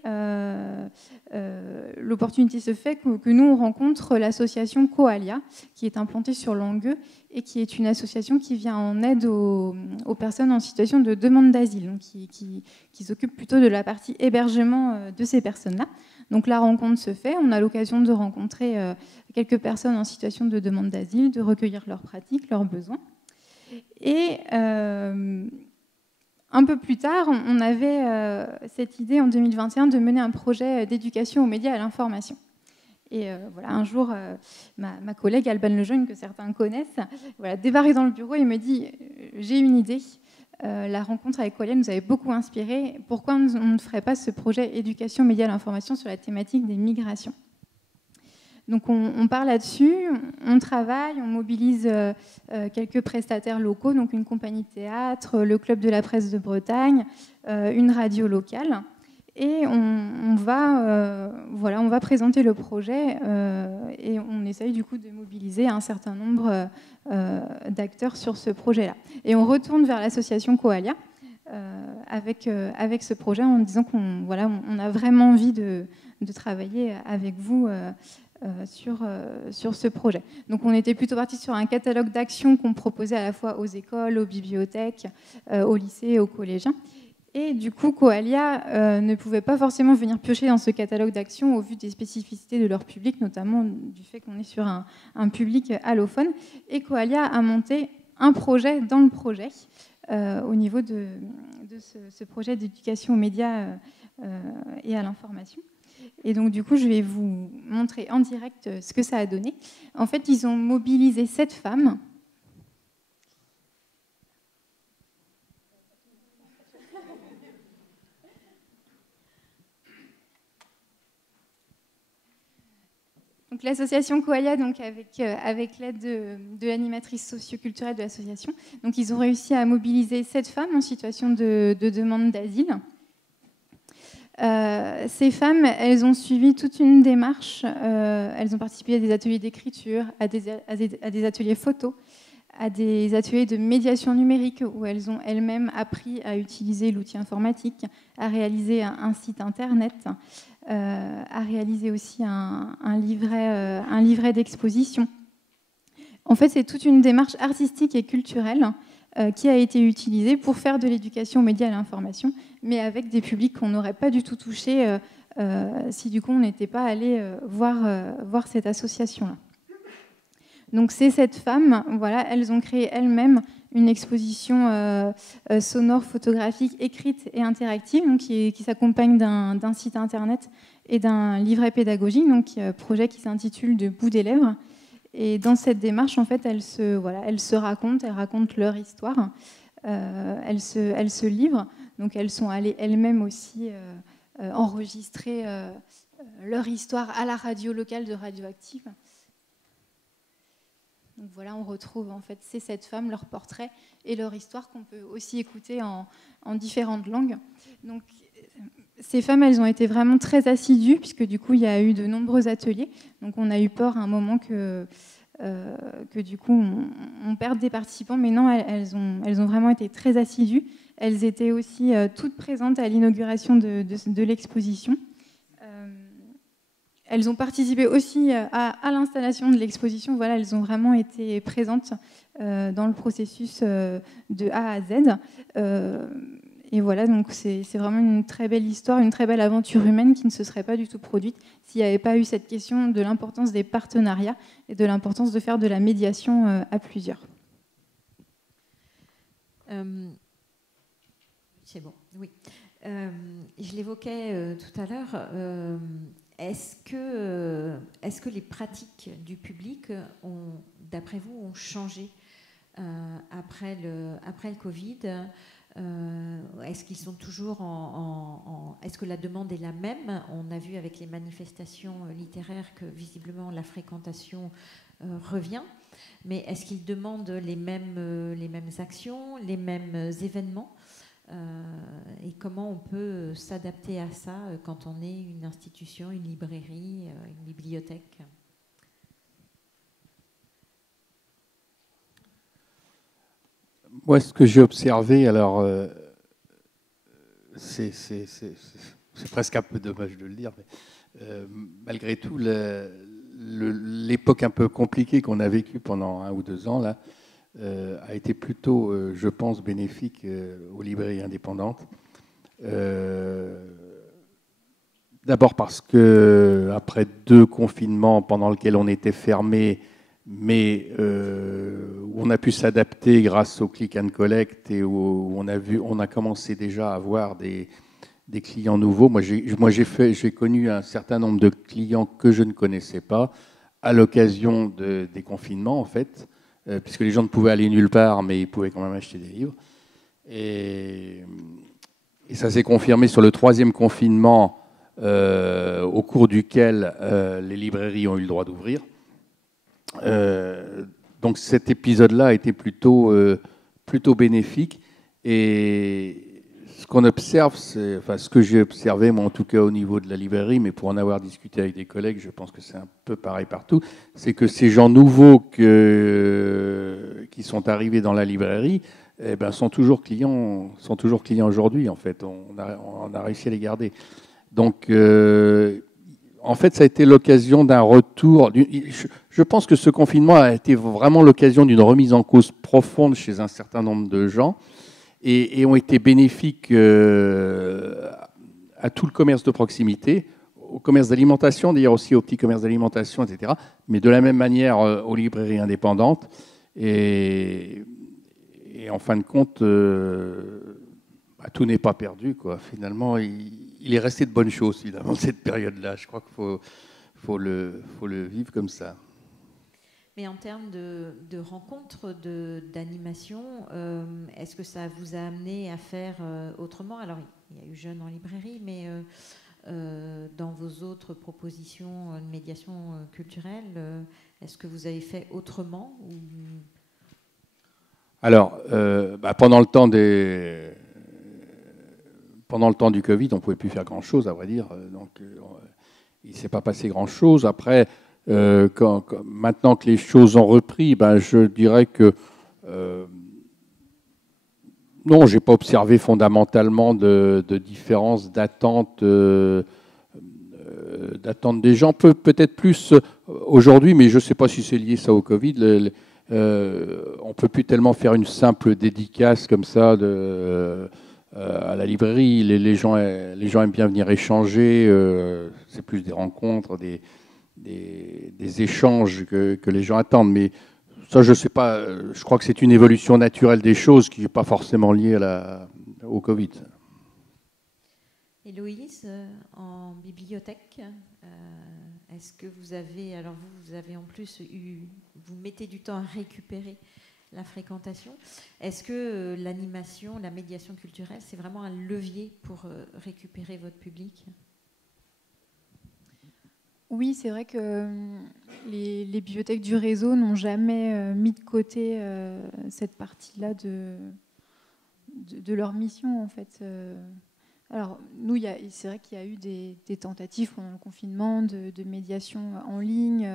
se fait que nous, on rencontre l'association Coalia, qui est implantée sur Langueux et qui est une association qui vient en aide aux personnes en situation de demande d'asile, donc qui s'occupe plutôt de la partie hébergement de ces personnes-là. Donc la rencontre se fait, on a l'occasion de rencontrer quelques personnes en situation de demande d'asile, de recueillir leurs pratiques, leurs besoins. Et un peu plus tard, on avait cette idée en 2021 de mener un projet d'éducation aux médias et à l'information. Et voilà, un jour, ma collègue Alban Lejeune, que certains connaissent, voilà, débarque dans le bureau et me dit « J'ai une idée, la rencontre avec Coalia nous avait beaucoup inspiré. Pourquoi on ne ferait pas ce projet éducation, médias et l'information sur la thématique des migrations ?» Donc on part là-dessus, on travaille, on mobilise quelques prestataires locaux, donc une compagnie de théâtre, le Club de la presse de Bretagne, une radio locale. Et on va présenter le projet et on essaye du coup de mobiliser un certain nombre d'acteurs sur ce projet-là. Et on retourne vers l'association Coalia avec ce projet en disant qu'on on a vraiment envie de travailler avec vous sur ce projet. Donc on était plutôt parti sur un catalogue d'actions qu'on proposait à la fois aux écoles, aux bibliothèques, aux lycées, aux collégiens. Et du coup, Coalia ne pouvait pas forcément venir piocher dans ce catalogue d'actions au vu des spécificités de leur public, notamment du fait qu'on est sur un public allophone. Et Coalia a monté un projet dans le projet au niveau de ce projet d'éducation aux médias et à l'information. Et donc, du coup, je vais vous montrer en direct ce que ça a donné. En fait, ils ont mobilisé 7 femmes. Donc, l'association Coalia, donc avec l'aide de l'animatrice socio-culturelle de l'association, donc ils ont réussi à mobiliser 7 femmes en situation de demande d'asile. Ces femmes, elles ont suivi toute une démarche. Elles ont participé à des ateliers d'écriture, à des ateliers photos, à des ateliers de médiation numérique où elles ont elles-mêmes appris à utiliser l'outil informatique, à réaliser un site internet, à réaliser aussi un livret d'exposition. En fait, c'est toute une démarche artistique et culturelle qui a été utilisée pour faire de l'éducation aux médias et à l'information, mais avec des publics qu'on n'aurait pas du tout touchés si du coup on n'était pas allé voir cette association-là. Donc ces 7 femmes, voilà, elles ont créé elles-mêmes une exposition sonore, photographique, écrite et interactive, donc qui s'accompagne d'un site internet et d'un livret pédagogique, donc projet qui s'intitule De bout des lèvres. Et dans cette démarche, en fait, elles se racontent leur histoire, elles se livrent. Donc elles sont allées elles-mêmes aussi enregistrer leur histoire à la radio locale de Radioactive. Donc voilà, on retrouve en fait ces 7 femmes, leurs portraits et leur histoire qu'on peut aussi écouter en différentes langues. Donc ces femmes, elles ont été vraiment très assidues puisque du coup il y a eu de nombreux ateliers. Donc on a eu peur à un moment que du coup on perde des participants, mais non, elles ont vraiment été très assidues. Elles étaient aussi toutes présentes à l'inauguration de l'exposition. Elles ont participé aussi à l'installation de l'exposition. Voilà, elles ont vraiment été présentes dans le processus de A à Z. Et voilà, donc c'est vraiment une très belle histoire, une très belle aventure humaine qui ne se serait pas du tout produite s'il n'y avait pas eu cette question de l'importance des partenariats et de l'importance de faire de la médiation à plusieurs. C'est bon, oui. Je l'évoquais tout à l'heure. Est-ce que les pratiques du public, d'après vous, ont changé après le Covid? Est-ce qu'ils sont toujours est-ce que la demande est la même? On a vu avec les manifestations littéraires que visiblement la fréquentation revient. Mais est-ce qu'ils demandent les mêmes actions, les mêmes événements? Et comment on peut s'adapter à ça quand on est une institution, une librairie, une bibliothèque? Moi, ce que j'ai observé, alors, c'est presque un peu dommage de le dire, mais malgré tout, l'époque un peu compliquée qu'on a vécue pendant 1 ou 2 ans, là, a été plutôt, je pense, bénéfique aux librairies indépendantes. D'abord parce que après 2 confinements pendant lesquels on était fermé, mais où on a pu s'adapter grâce au click and collect et où on a commencé déjà à avoir des clients nouveaux. Moi, j'ai connu un certain nombre de clients que je ne connaissais pas à l'occasion des confinements, en fait. Puisque les gens ne pouvaient aller nulle part, mais ils pouvaient quand même acheter des livres. Et ça s'est confirmé sur le 3e confinement, au cours duquel les librairies ont eu le droit d'ouvrir. Donc cet épisode-là a été plutôt bénéfique. Et ce qu'on observe, ce que j'ai observé, moi en tout cas au niveau de la librairie, mais pour en avoir discuté avec des collègues, je pense que c'est un peu pareil partout, c'est que ces gens nouveaux qui sont arrivés dans la librairie eh ben, sont toujours clients aujourd'hui, en fait. On a réussi à les garder. Donc, en fait, ça a été l'occasion d'un retour. Je pense que ce confinement a été vraiment l'occasion d'une remise en cause profonde chez un certain nombre de gens et ont été bénéfiques à tout le commerce de proximité, au commerce d'alimentation, d'ailleurs aussi au petit commerce d'alimentation, etc. Mais de la même manière aux librairies indépendantes. Et en fin de compte, tout n'est pas perdu, quoi. Finalement, il est resté de bonnes choses, finalement, cette période-là. Je crois qu'il faut le vivre comme ça. Mais en termes de rencontres, d'animation, est-ce que ça vous a amené à faire autrement? Alors, il y a eu Jeunes en librairie, mais dans vos autres propositions de médiation culturelle, est-ce que vous avez fait autrement ou... Alors, pendant le temps du Covid, on ne pouvait plus faire grand-chose, à vrai dire. Donc, il ne s'est pas passé grand-chose. Après, maintenant que les choses ont repris, je dirais que non, je n'ai pas observé fondamentalement de différence d'attente des gens. Peut-être plus aujourd'hui, mais je ne sais pas si c'est lié ça au Covid. On ne peut plus tellement faire une simple dédicace comme ça à la librairie. Les gens aiment bien venir échanger. C'est plus des rencontres, des échanges que les gens attendent. Mais ça, je ne sais pas. Je crois que c'est une évolution naturelle des choses qui n'est pas forcément liée au Covid. Héloïse, en bibliothèque, est-ce que vous avez, alors vous avez en plus vous mettez du temps à récupérer la fréquentation. Est-ce que l'animation, la médiation culturelle, c'est vraiment un levier pour récupérer votre public ? Oui, c'est vrai que les bibliothèques du réseau n'ont jamais mis de côté cette partie-là de leur mission, en fait. Alors, nous, c'est vrai qu'il y a eu des tentatives pendant le confinement de médiation en ligne,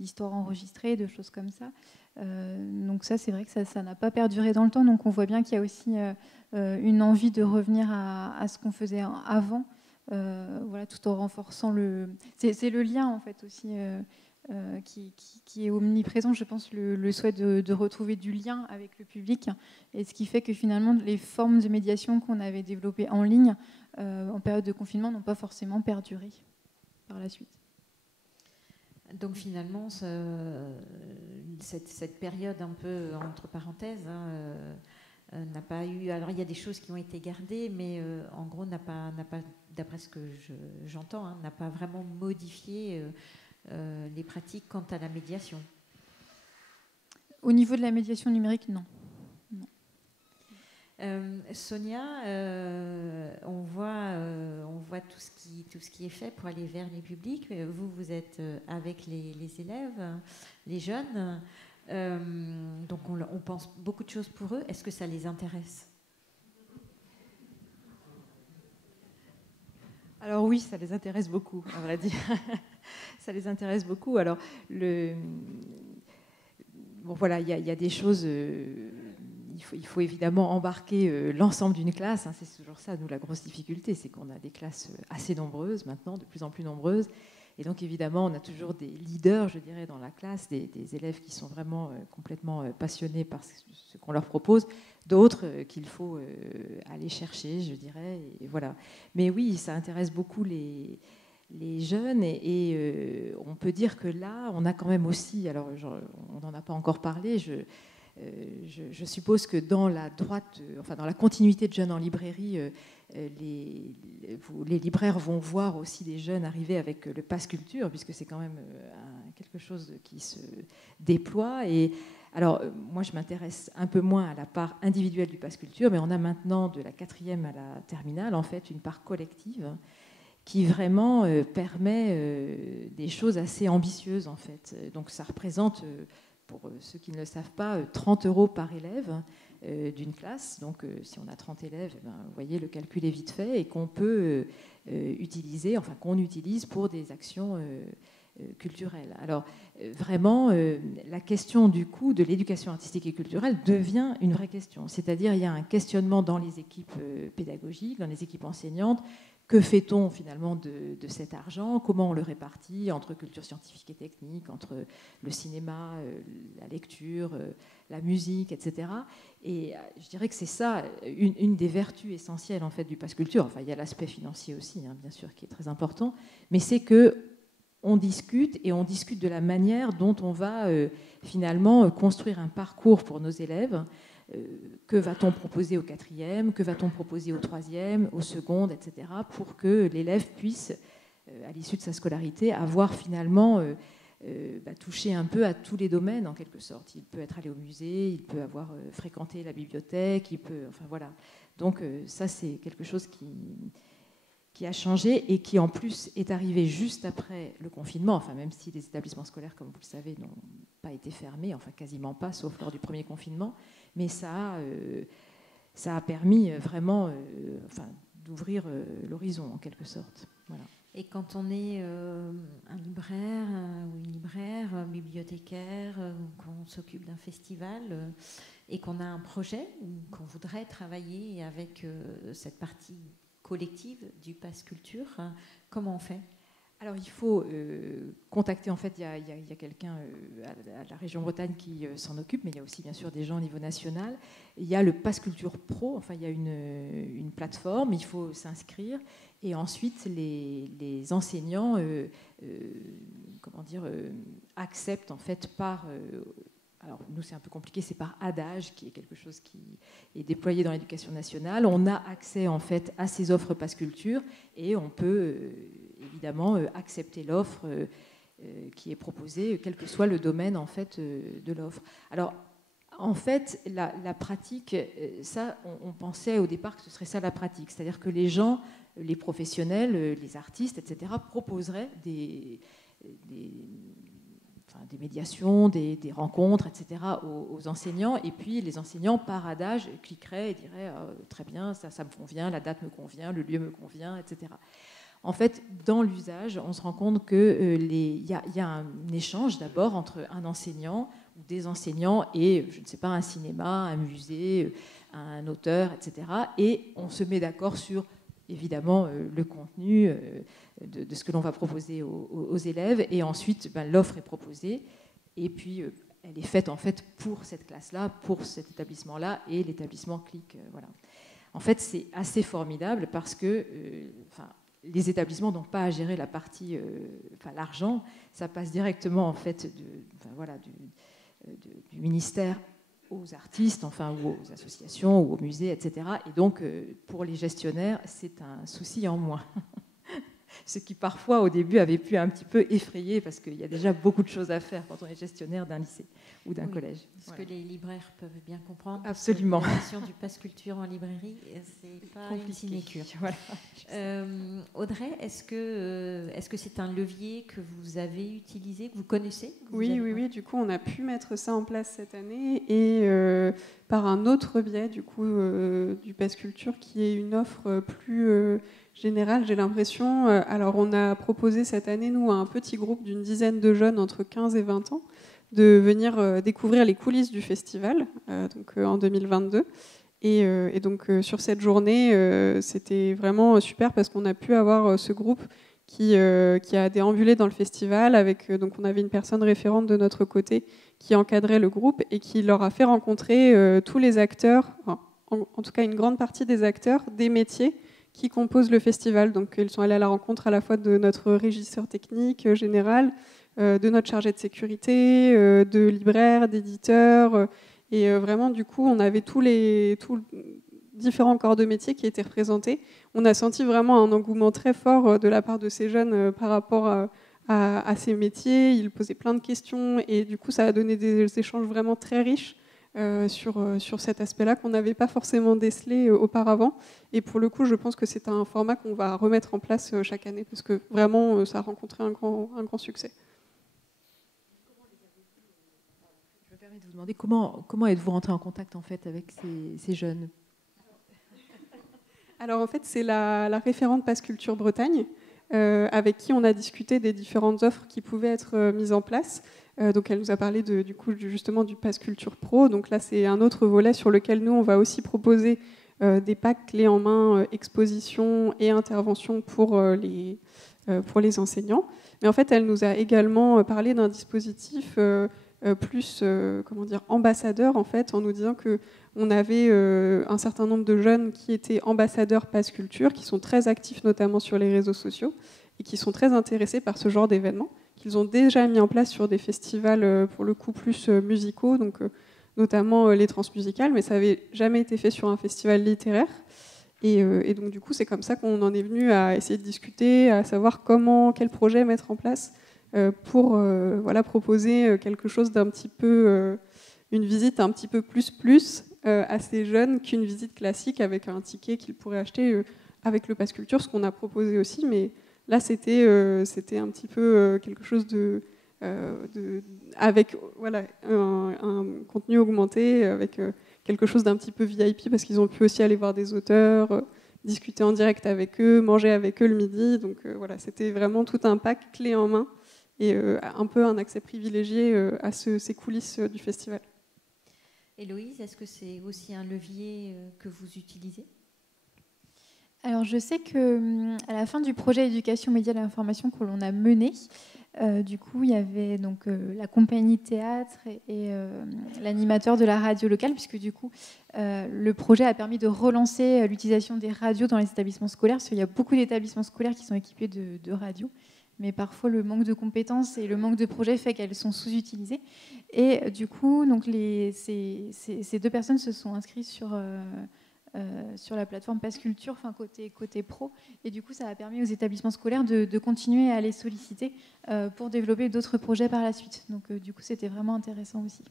d'histoires enregistrées, de choses comme ça. Donc ça, c'est vrai que ça n'a pas perduré dans le temps. Donc on voit bien qu'il y a aussi une envie de revenir à ce qu'on faisait avant, voilà, tout en renforçant c'est le lien, en fait, aussi, qui est omniprésent, je pense, le souhait de retrouver du lien avec le public, et ce qui fait que finalement les formes de médiation qu'on avait développées en ligne en période de confinement n'ont pas forcément perduré par la suite. Donc finalement, cette période un peu entre parenthèses n'a pas eu... Alors il y a des choses qui ont été gardées, mais en gros n'a pas, d'après ce que j'entends, n'a pas vraiment modifié les pratiques quant à la médiation. Au niveau de la médiation numérique, non. Sonia, on voit tout ce qui est fait pour aller vers les publics. Vous êtes avec les élèves, les jeunes. Donc on pense beaucoup de choses pour eux. Est-ce que ça les intéresse ? Alors oui, ça les intéresse beaucoup, à vrai dire. Ça les intéresse beaucoup. Alors, bon, voilà, il y a des choses... Il faut évidemment embarquer l'ensemble d'une classe. Hein, c'est toujours ça, nous, la grosse difficulté, c'est qu'on a des classes assez nombreuses maintenant, de plus en plus nombreuses. Et donc, évidemment, on a toujours des leaders, je dirais, dans la classe, des élèves qui sont vraiment complètement passionnés par ce qu'on leur propose, d'autres qu'il faut aller chercher, je dirais. Et voilà. Mais oui, ça intéresse beaucoup les jeunes. Et on peut dire que là, on a quand même aussi... Alors, on n'en a pas encore parlé, je suppose que dans la continuité de Jeunes en librairie, les libraires vont voir aussi des jeunes arriver avec le Pass Culture, puisque c'est quand même quelque chose qui se déploie. Et alors, moi, je m'intéresse un peu moins à la part individuelle du Pass Culture, mais on a maintenant, de la 4e à la terminale, en fait, une part collective qui vraiment permet des choses assez ambitieuses, en fait. Donc, ça représente... pour ceux qui ne le savent pas, 30 € par élève d'une classe. Donc, si on a 30 élèves, vous voyez, le calcul est vite fait, et qu'on peut utiliser, enfin qu'on utilise pour des actions culturelle. Alors, vraiment, la question du coup de l'éducation artistique et culturelle devient une vraie question. C'est-à-dire, il y a un questionnement dans les équipes pédagogiques, dans les équipes enseignantes. Que fait-on finalement de cet argent? Comment on le répartit entre culture scientifique et technique, entre le cinéma, la lecture, la musique, etc. Et je dirais que c'est ça, une des vertus essentielles en fait du pass culture. Enfin, il y a l'aspect financier aussi, hein, bien sûr, qui est très important, mais c'est que on discute et on discute de la manière dont on va finalement construire un parcours pour nos élèves. Que va-t-on proposer au 4e, que va-t-on proposer au 3e, au second, etc., pour que l'élève puisse, à l'issue de sa scolarité, avoir finalement touché un peu à tous les domaines, en quelque sorte. Il peut être allé au musée, il peut avoir fréquenté la bibliothèque, il peut... Enfin, voilà. Donc ça, c'est quelque chose qui a changé et qui, en plus, est arrivé juste après le confinement, enfin, même si les établissements scolaires, comme vous le savez, n'ont pas été fermés, enfin, quasiment pas, sauf lors du premier confinement. Mais ça a permis vraiment d'ouvrir l'horizon, en quelque sorte. Voilà. Et quand on est un libraire ou une libraire, bibliothécaire, qu'on s'occupe d'un festival et qu'on a un projet, ou qu'on voudrait travailler avec cette partie collective du Pass Culture, comment on fait? Alors il faut contacter, en fait, il y a quelqu'un à la région Bretagne qui s'en occupe, mais il y a aussi bien sûr des gens au niveau national. Il y a le Pass Culture Pro, enfin il y a une plateforme, il faut s'inscrire, et ensuite les enseignants acceptent en fait par... alors nous c'est un peu compliqué, c'est par adage, qui est quelque chose qui est déployé dans l'éducation nationale. On a accès en fait à ces offres Pass Culture et on peut évidemment accepter l'offre qui est proposée, quel que soit le domaine en fait de l'offre. Alors en fait la pratique, ça on pensait au départ que ce serait ça la pratique, c'est-à-dire que les gens, les professionnels, les artistes, etc. proposeraient des médiations, des rencontres, etc. aux enseignants. Et puis, les enseignants, par adage, cliqueraient et diraient très bien, ça me convient, la date me convient, le lieu me convient, etc. En fait, dans l'usage, on se rend compte qu'il y a un échange d'abord entre un enseignant ou des enseignants et, je ne sais pas, un cinéma, un musée, un auteur, etc. Et on se met d'accord sur, évidemment, le contenu de ce que l'on va proposer aux élèves. Et ensuite, l'offre est proposée. Et puis, elle est faite, en fait, pour cette classe-là, pour cet établissement-là, et l'établissement clique. Voilà. En fait, c'est assez formidable parce que... les établissements n'ont pas à gérer la partie, l'argent, ça passe directement en fait du ministère aux artistes, ou aux associations, ou aux musées, etc. Et donc, pour les gestionnaires, c'est un souci en moins. Ce qui parfois, au début, avait pu un petit peu effrayer, parce qu'il y a déjà beaucoup de choses à faire quand on est gestionnaire d'un lycée ou d'un collège. Ce que les libraires peuvent bien comprendre. Absolument. La question du Pass Culture en librairie, c'est pas une sinécure. Voilà. Audrey, est-ce que c'est un levier que vous avez utilisé, que vous connaissez? Oui. Du coup, on a pu mettre ça en place cette année et par un autre biais, du coup, du Pass Culture, qui est une offre plus générale, j'ai l'impression. Alors, on a proposé cette année, nous, à un petit groupe d'une dizaine de jeunes entre 15 et 20 ans, de venir découvrir les coulisses du festival, en 2022. Et donc, sur cette journée, c'était vraiment super parce qu'on a pu avoir ce groupe qui a déambulé dans le festival. Donc, on avait une personne référente de notre côté qui encadrait le groupe et qui leur a fait rencontrer tous les acteurs, en tout cas une grande partie des acteurs, des métiers qui composent le festival. Donc, ils sont allés à la rencontre à la fois de notre régisseur technique général, de notre chargé de sécurité, de libraires, d'éditeurs. Et vraiment, du coup, on avait tous différents corps de métier qui étaient représentés. On a senti vraiment un engouement très fort de la part de ces jeunes par rapport à ces métiers. Ils posaient plein de questions et du coup, ça a donné des échanges vraiment très riches sur cet aspect-là qu'on n'avait pas forcément décelé auparavant. Et pour le coup, je pense que c'est un format qu'on va remettre en place chaque année parce que vraiment, ça a rencontré un grand succès. Je me permets de vous demander comment êtes-vous rentré en contact en fait avec ces jeunes? Alors en fait, c'est la référente Pass Culture Bretagne avec qui on a discuté des différentes offres qui pouvaient être mises en place. Donc elle nous a parlé justement du Pass Culture Pro. Donc là, c'est un autre volet sur lequel nous, on va aussi proposer des packs clés en main, exposition et intervention pour les enseignants. Mais en fait, elle nous a également parlé d'un dispositif plus ambassadeur, en fait, en nous disant qu'on avait un certain nombre de jeunes qui étaient ambassadeurs Pass Culture, qui sont très actifs notamment sur les réseaux sociaux et qui sont très intéressés par ce genre d'événements, qu'ils ont déjà mis en place sur des festivals pour le coup plus musicaux, donc notamment les transmusicales, mais ça n'avait jamais été fait sur un festival littéraire. Et donc du coup, c'est comme ça qu'on en est venu à essayer de discuter, à savoir quel projet mettre en place pour proposer quelque chose d'un petit peu, une visite un petit peu plus à ces jeunes qu'une visite classique avec un ticket qu'ils pourraient acheter avec le Pass Culture, ce qu'on a proposé aussi, mais là c'était un petit peu quelque chose avec un contenu augmenté, avec quelque chose d'un petit peu VIP, parce qu'ils ont pu aussi aller voir des auteurs, discuter en direct avec eux, manger avec eux le midi. Donc voilà, c'était vraiment tout un pack clé en main et un peu un accès privilégié à ces coulisses du festival. Héloïse, est-ce que c'est aussi un levier que vous utilisez ? Alors je sais qu'à la fin du projet éducation média de l'information que l'on a mené, du coup, il y avait donc la compagnie de théâtre et l'animateur de la radio locale, puisque du coup, le projet a permis de relancer l'utilisation des radios dans les établissements scolaires, parce qu'il y a beaucoup d'établissements scolaires qui sont équipés de radios, mais parfois le manque de compétences et le manque de projets fait qu'elles sont sous-utilisées. Et du coup, donc ces deux personnes se sont inscrites sur la plateforme Pass Culture, enfin côté pro, et du coup ça a permis aux établissements scolaires de continuer à les solliciter pour développer d'autres projets par la suite. Donc du coup c'était vraiment intéressant aussi.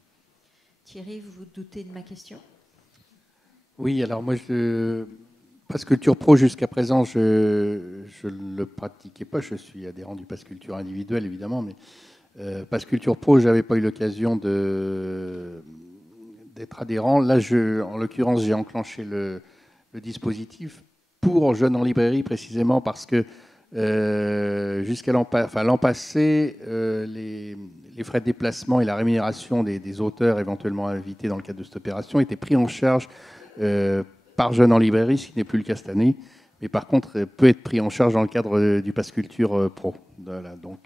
Thierry, vous vous doutez de ma question ? Oui, alors moi Pass Culture Pro jusqu'à présent je ne le pratiquais pas, je suis adhérent du Pass Culture individuel évidemment, mais Pass Culture Pro j'avais pas eu l'occasion d'être adhérent. Là, en l'occurrence, j'ai enclenché le dispositif pour jeunes en librairie, précisément parce que jusqu'à l'an passé, les frais de déplacement et la rémunération des auteurs éventuellement invités dans le cadre de cette opération étaient pris en charge par jeunes en librairie, ce qui n'est plus le cas cette année, mais par contre peut être pris en charge dans le cadre du Pass Culture Pro. Voilà, donc,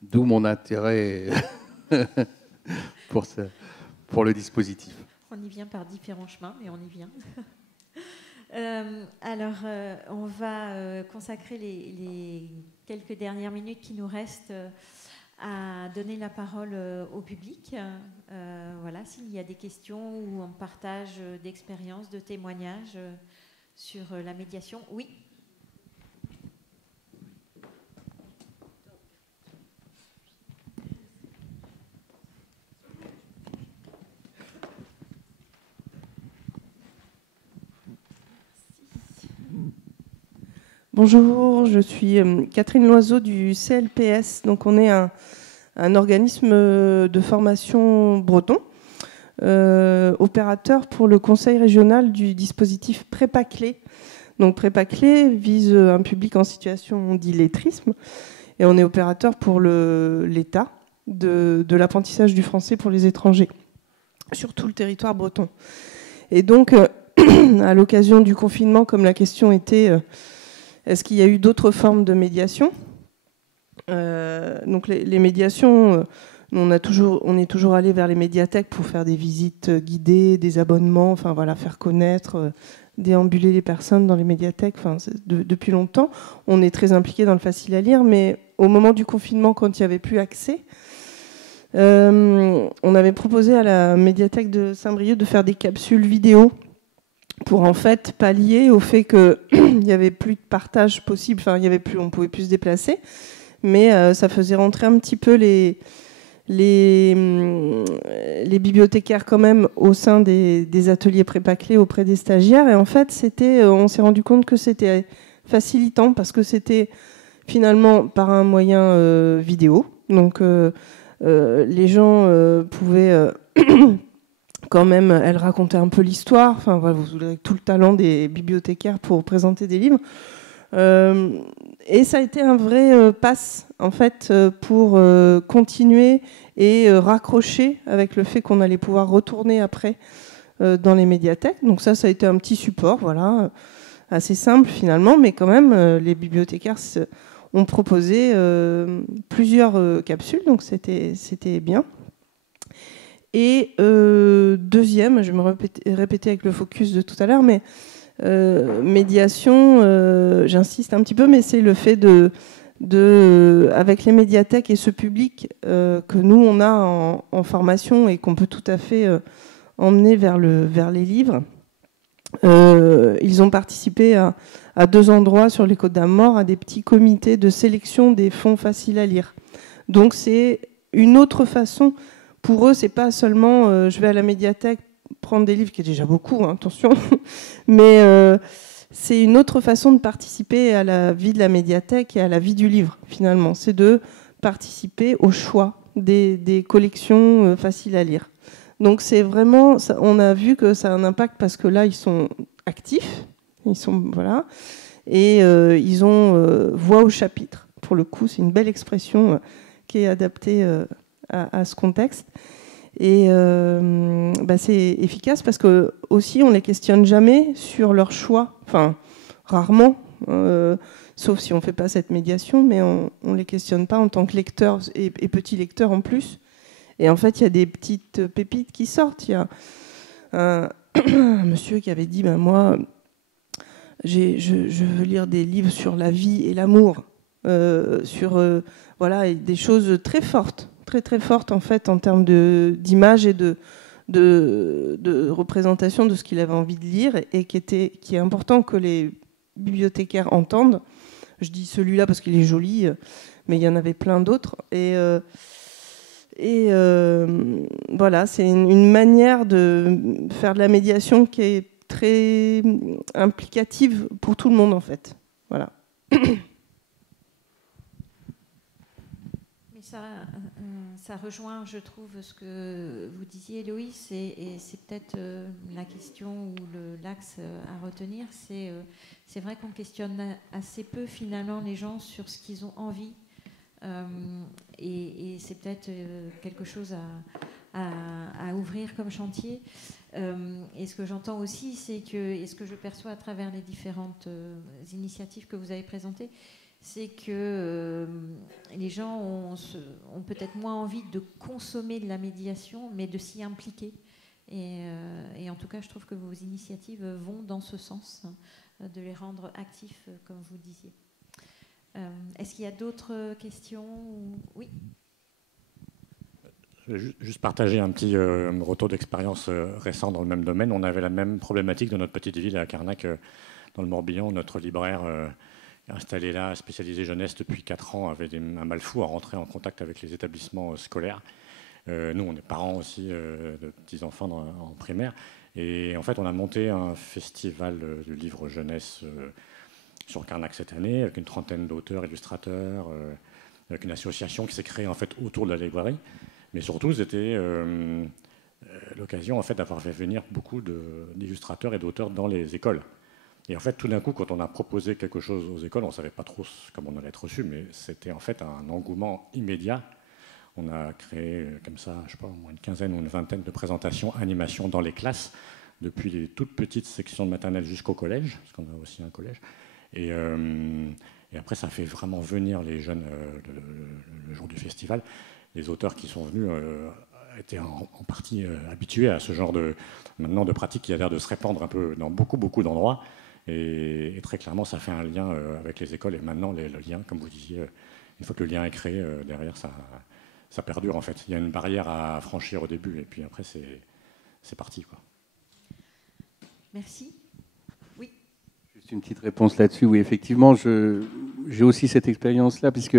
d'où mon intérêt pour le dispositif. On y vient par différents chemins, mais on y vient. On va consacrer les quelques dernières minutes qui nous restent à donner la parole au public. Voilà, s'il y a des questions ou un partage d'expériences, de témoignages sur la médiation. Oui. Bonjour, je suis Catherine Loiseau du CLPS. Donc on est un organisme de formation breton, opérateur pour le conseil régional du dispositif Prépa Clé. Donc Prépa Clé vise un public en situation d'illettrisme et on est opérateur pour l'État de l'apprentissage du français pour les étrangers sur tout le territoire breton. Et donc à l'occasion du confinement, comme la question était est-ce qu'il y a eu d'autres formes de médiation ? Donc les médiations, on est toujours allé vers les médiathèques pour faire des visites guidées, des abonnements, enfin voilà, faire connaître, déambuler les personnes dans les médiathèques. Enfin, depuis longtemps, on est très impliqué dans le facile à lire, mais au moment du confinement, quand il n'y avait plus accès, on avait proposé à la médiathèque de Saint-Brieuc de faire des capsules vidéo pour en fait pallier au fait qu'il n'y avait plus de partage possible, enfin on pouvait plus se déplacer, mais ça faisait rentrer un petit peu les bibliothécaires quand même au sein des ateliers Prépa Clé auprès des stagiaires, et en fait on s'est rendu compte que c'était facilitant parce que c'était finalement par un moyen vidéo, donc les gens pouvaient quand même, elle racontait un peu l'histoire. Enfin, voilà, vous avez tout le talent des bibliothécaires pour présenter des livres. Et ça a été un vrai pass, en fait, pour continuer et raccrocher avec le fait qu'on allait pouvoir retourner après dans les médiathèques. Donc ça a été un petit support, voilà, assez simple finalement, mais quand même, les bibliothécaires ont proposé plusieurs capsules, donc c'était bien. Et deuxième, je vais me répéter avec le focus de tout à l'heure, mais médiation, j'insiste un petit peu, mais c'est le fait avec les médiathèques et ce public que nous on a en formation et qu'on peut tout à fait emmener vers les livres. Ils ont participé à 2 endroits sur les Côtes d'Armor à des petits comités de sélection des fonds faciles à lire. Donc c'est une autre façon. Pour eux, c'est pas seulement je vais à la médiathèque prendre des livres, qui est déjà beaucoup, hein, attention, mais c'est une autre façon de participer à la vie de la médiathèque et à la vie du livre, finalement. C'est de participer au choix des collections faciles à lire. Donc c'est vraiment, on a vu que ça a un impact parce que là, ils sont actifs, voilà, et ils ont voix au chapitre. Pour le coup, c'est une belle expression qui est adaptée à ce contexte. Et c'est efficace parce que aussi on les questionne jamais sur leur choix, enfin rarement, sauf si on fait pas cette médiation, mais on les questionne pas en tant que lecteurs et petits lecteurs en plus. Et en fait, il y a des petites pépites qui sortent. Il y a un monsieur qui avait dit moi, je veux lire des livres sur la vie et l'amour, sur voilà, et des choses très fortes. Très très forte en fait en termes d'image et de représentation de ce qu'il avait envie de lire et qui est important que les bibliothécaires entendent. Je dis celui-là parce qu'il est joli, mais il y en avait plein d'autres. Et voilà, c'est une manière de faire de la médiation qui est très implicative pour tout le monde en fait. Voilà. Ça rejoint, je trouve, ce que vous disiez, Loïs, et c'est peut-être la question ou l'axe à retenir. C'est vrai qu'on questionne assez peu, finalement, les gens sur ce qu'ils ont envie. Et c'est peut-être quelque chose à ouvrir comme chantier. Et ce que j'entends aussi, et ce que je perçois à travers les différentes initiatives que vous avez présentées, c'est que les gens ont peut-être moins envie de consommer de la médiation, mais de s'y impliquer. Et en tout cas, je trouve que vos initiatives vont dans ce sens, de les rendre actifs, comme vous disiez. Est-ce qu'il y a d'autres questions ? Oui. Je vais juste partager un petit retour d'expérience récent dans le même domaine. On avait la même problématique dans notre petite ville à Carnac, dans le Morbihan. Notre libraire installé là, spécialisé jeunesse depuis 4 ans, avait un mal fou à rentrer en contact avec les établissements scolaires. Nous, on est parents aussi de petits-enfants en primaire. Et en fait, on a monté un festival du livre jeunesse sur Carnac cette année, avec une trentaine d'auteurs, illustrateurs, avec une association qui s'est créée en fait autour de la librairie. Mais surtout, c'était l'occasion en fait, d'avoir fait venir beaucoup d'illustrateurs et d'auteurs dans les écoles. Et en fait, tout d'un coup, quand on a proposé quelque chose aux écoles, on ne savait pas trop comment on allait être reçu, mais c'était en fait un engouement immédiat. On a créé comme ça, je ne sais pas, au moins une quinzaine ou une vingtaine de présentations, animations dans les classes, depuis les toutes petites sections de maternelle jusqu'au collège, parce qu'on a aussi un collège. Et après, ça fait vraiment venir les jeunes le jour du festival. Les auteurs qui sont venus étaient en partie habitués à ce genre de pratique qui a l'air de se répandre un peu dans beaucoup d'endroits. Et très clairement, ça fait un lien avec les écoles. Et maintenant, le lien, comme vous disiez, une fois que le lien est créé, derrière, ça perdure en fait. Il y a une barrière à franchir au début, et puis après, c'est parti, quoi. Merci. Oui. Juste une petite réponse là-dessus. Oui, effectivement, j'ai aussi cette expérience-là, puisque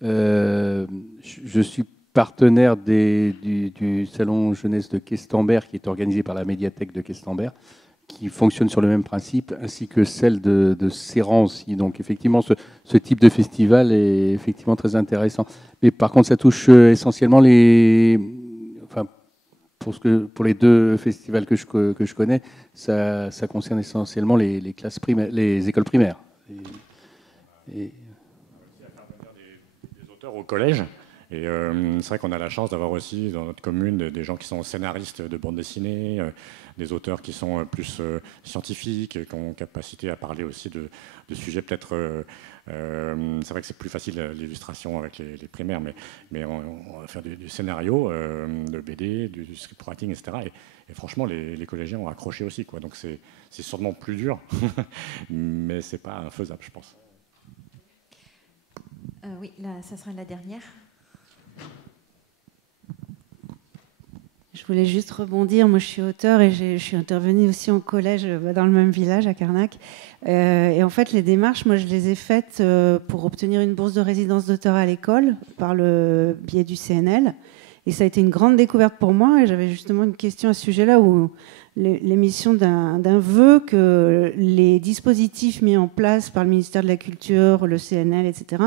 je suis partenaire du salon jeunesse de Questembert, qui est organisé par la médiathèque de Questembert, qui fonctionne sur le même principe, ainsi que celle de Serran aussi. Donc effectivement, ce type de festival est effectivement très intéressant. Mais par contre, ça touche essentiellement pour les 2 festivals que je connais, ça concerne essentiellement les classes primaires, les écoles primaires. Des auteurs au collège. Et c'est vrai qu'on a la chance d'avoir aussi dans notre commune des gens qui sont scénaristes de bande dessinée, des auteurs qui sont plus scientifiques, qui ont capacité à parler aussi de sujets peut-être... c'est vrai que c'est plus facile l'illustration avec les primaires, mais on va faire du scénario, de BD, du scriptwriting, etc. Et franchement, les collégiens ont accroché aussi, quoi. Donc c'est sûrement plus dur, mais c'est pas infaisable, je pense. Oui, là, ça sera la dernière. Je voulais juste rebondir. Moi, je suis auteure et je suis intervenue aussi en collège dans le même village, à Carnac. Et en fait, les démarches, moi, je les ai faites pour obtenir une bourse de résidence d'auteur à l'école par le biais du CNL. Et ça a été une grande découverte pour moi. Et j'avais justement une question à ce sujet-là où l'émission d'un vœu que les dispositifs mis en place par le ministère de la Culture, le CNL, etc.,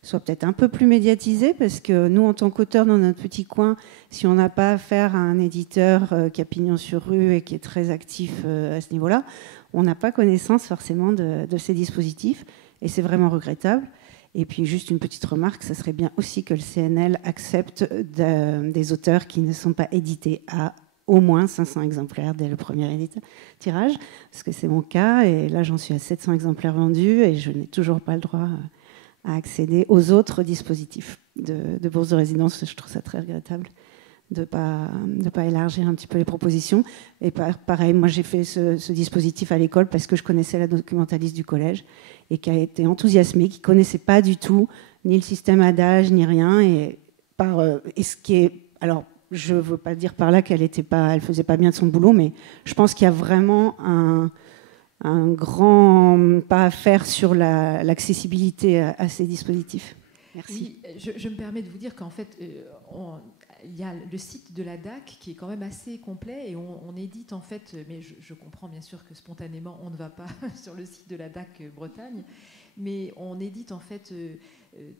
soient peut-être un peu plus médiatisés, parce que nous, en tant qu'auteurs dans notre petit coin, si on n'a pas affaire à un éditeur qui a pignon sur rue et qui est très actif à ce niveau-là, on n'a pas connaissance forcément de ces dispositifs, et c'est vraiment regrettable. Et puis juste une petite remarque, ça serait bien aussi que le CNL accepte des auteurs qui ne sont pas édités à au moins 500 exemplaires dès le premier tirage, parce que c'est mon cas, et là j'en suis à 700 exemplaires vendus, et je n'ai toujours pas le droit à accéder aux autres dispositifs de bourse de résidence. Je trouve ça très regrettable de ne pas élargir un petit peu les propositions. Et pareil, moi j'ai fait ce dispositif à l'école parce que je connaissais la documentaliste du collège et qui a été enthousiasmée, qui ne connaissait pas du tout ni le système Adage, ni rien. Et ce qui est... Alors, je ne veux pas dire par là qu'elle ne faisait pas bien de son boulot, mais je pense qu'il y a vraiment un grand pas à faire sur l'accessibilité à ces dispositifs. Merci. Oui, je me permets de vous dire qu'en fait, il y a le site de la DAC qui est quand même assez complet et on édite en fait, mais je comprends bien sûr que spontanément on ne va pas sur le site de la DAC Bretagne, mais on édite en fait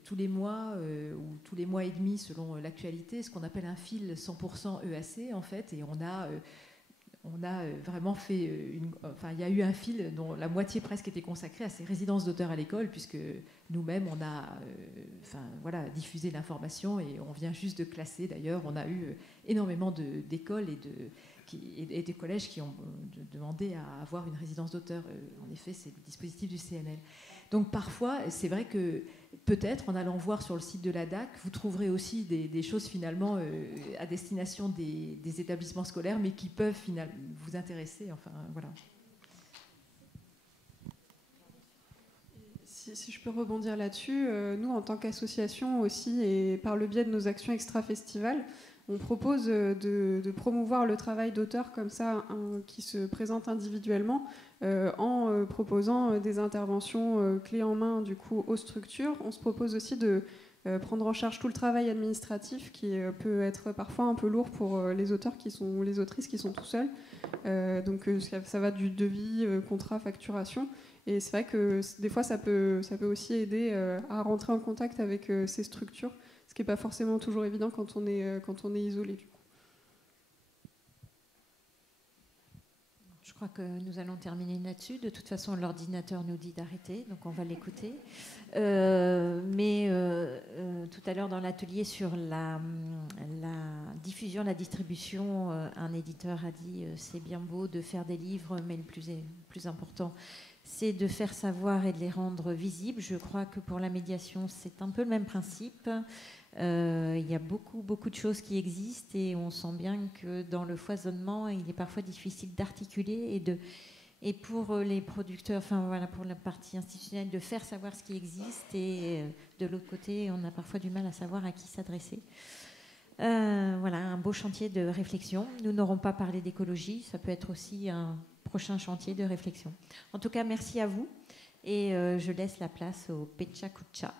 tous les mois ou tous les mois et demi selon l'actualité ce qu'on appelle un fil 100% EAC en fait, et on a vraiment fait il y a eu un fil dont la moitié presque était consacrée à ces résidences d'auteurs à l'école, puisque nous-mêmes on a diffusé l'information et on vient juste de classer. D'ailleurs, on a eu énormément d'écoles et des collèges qui ont demandé à avoir une résidence d'auteur. En effet, c'est le dispositif du CNL. Donc parfois, c'est vrai que peut-être en allant voir sur le site de la DAC, vous trouverez aussi des choses finalement à destination des établissements scolaires, mais qui peuvent finalement vous intéresser. Enfin, voilà. Si je peux rebondir là-dessus, nous, en tant qu'association aussi, et par le biais de nos actions extra-festivals, on propose de promouvoir le travail d'auteurs comme ça, qui se présentent individuellement, en proposant des interventions clés en main du coup aux structures. On se propose aussi de prendre en charge tout le travail administratif qui peut être parfois un peu lourd pour les auteurs les autrices qui sont tout seuls. Donc ça va du devis, contrat, facturation. Et c'est vrai que des fois ça peut aussi aider à rentrer en contact avec ces structures, ce qui n'est pas forcément toujours évident quand on est isolé du coup. Je crois que nous allons terminer là-dessus. De toute façon, l'ordinateur nous dit d'arrêter, donc on va l'écouter. Mais tout à l'heure, dans l'atelier sur la diffusion, la distribution, un éditeur a dit c'est bien beau de faire des livres, mais le plus important, c'est de faire savoir et de les rendre visibles. Je crois que pour la médiation, c'est un peu le même principe. Il y a beaucoup de choses qui existent et on sent bien que dans le foisonnement, il est parfois difficile d'articuler et pour les producteurs, pour la partie institutionnelle, de faire savoir ce qui existe, et de l'autre côté, on a parfois du mal à savoir à qui s'adresser. Un beau chantier de réflexion. Nous n'aurons pas parlé d'écologie, ça peut être aussi un prochain chantier de réflexion. En tout cas, merci à vous et je laisse la place au Pecha Kucha.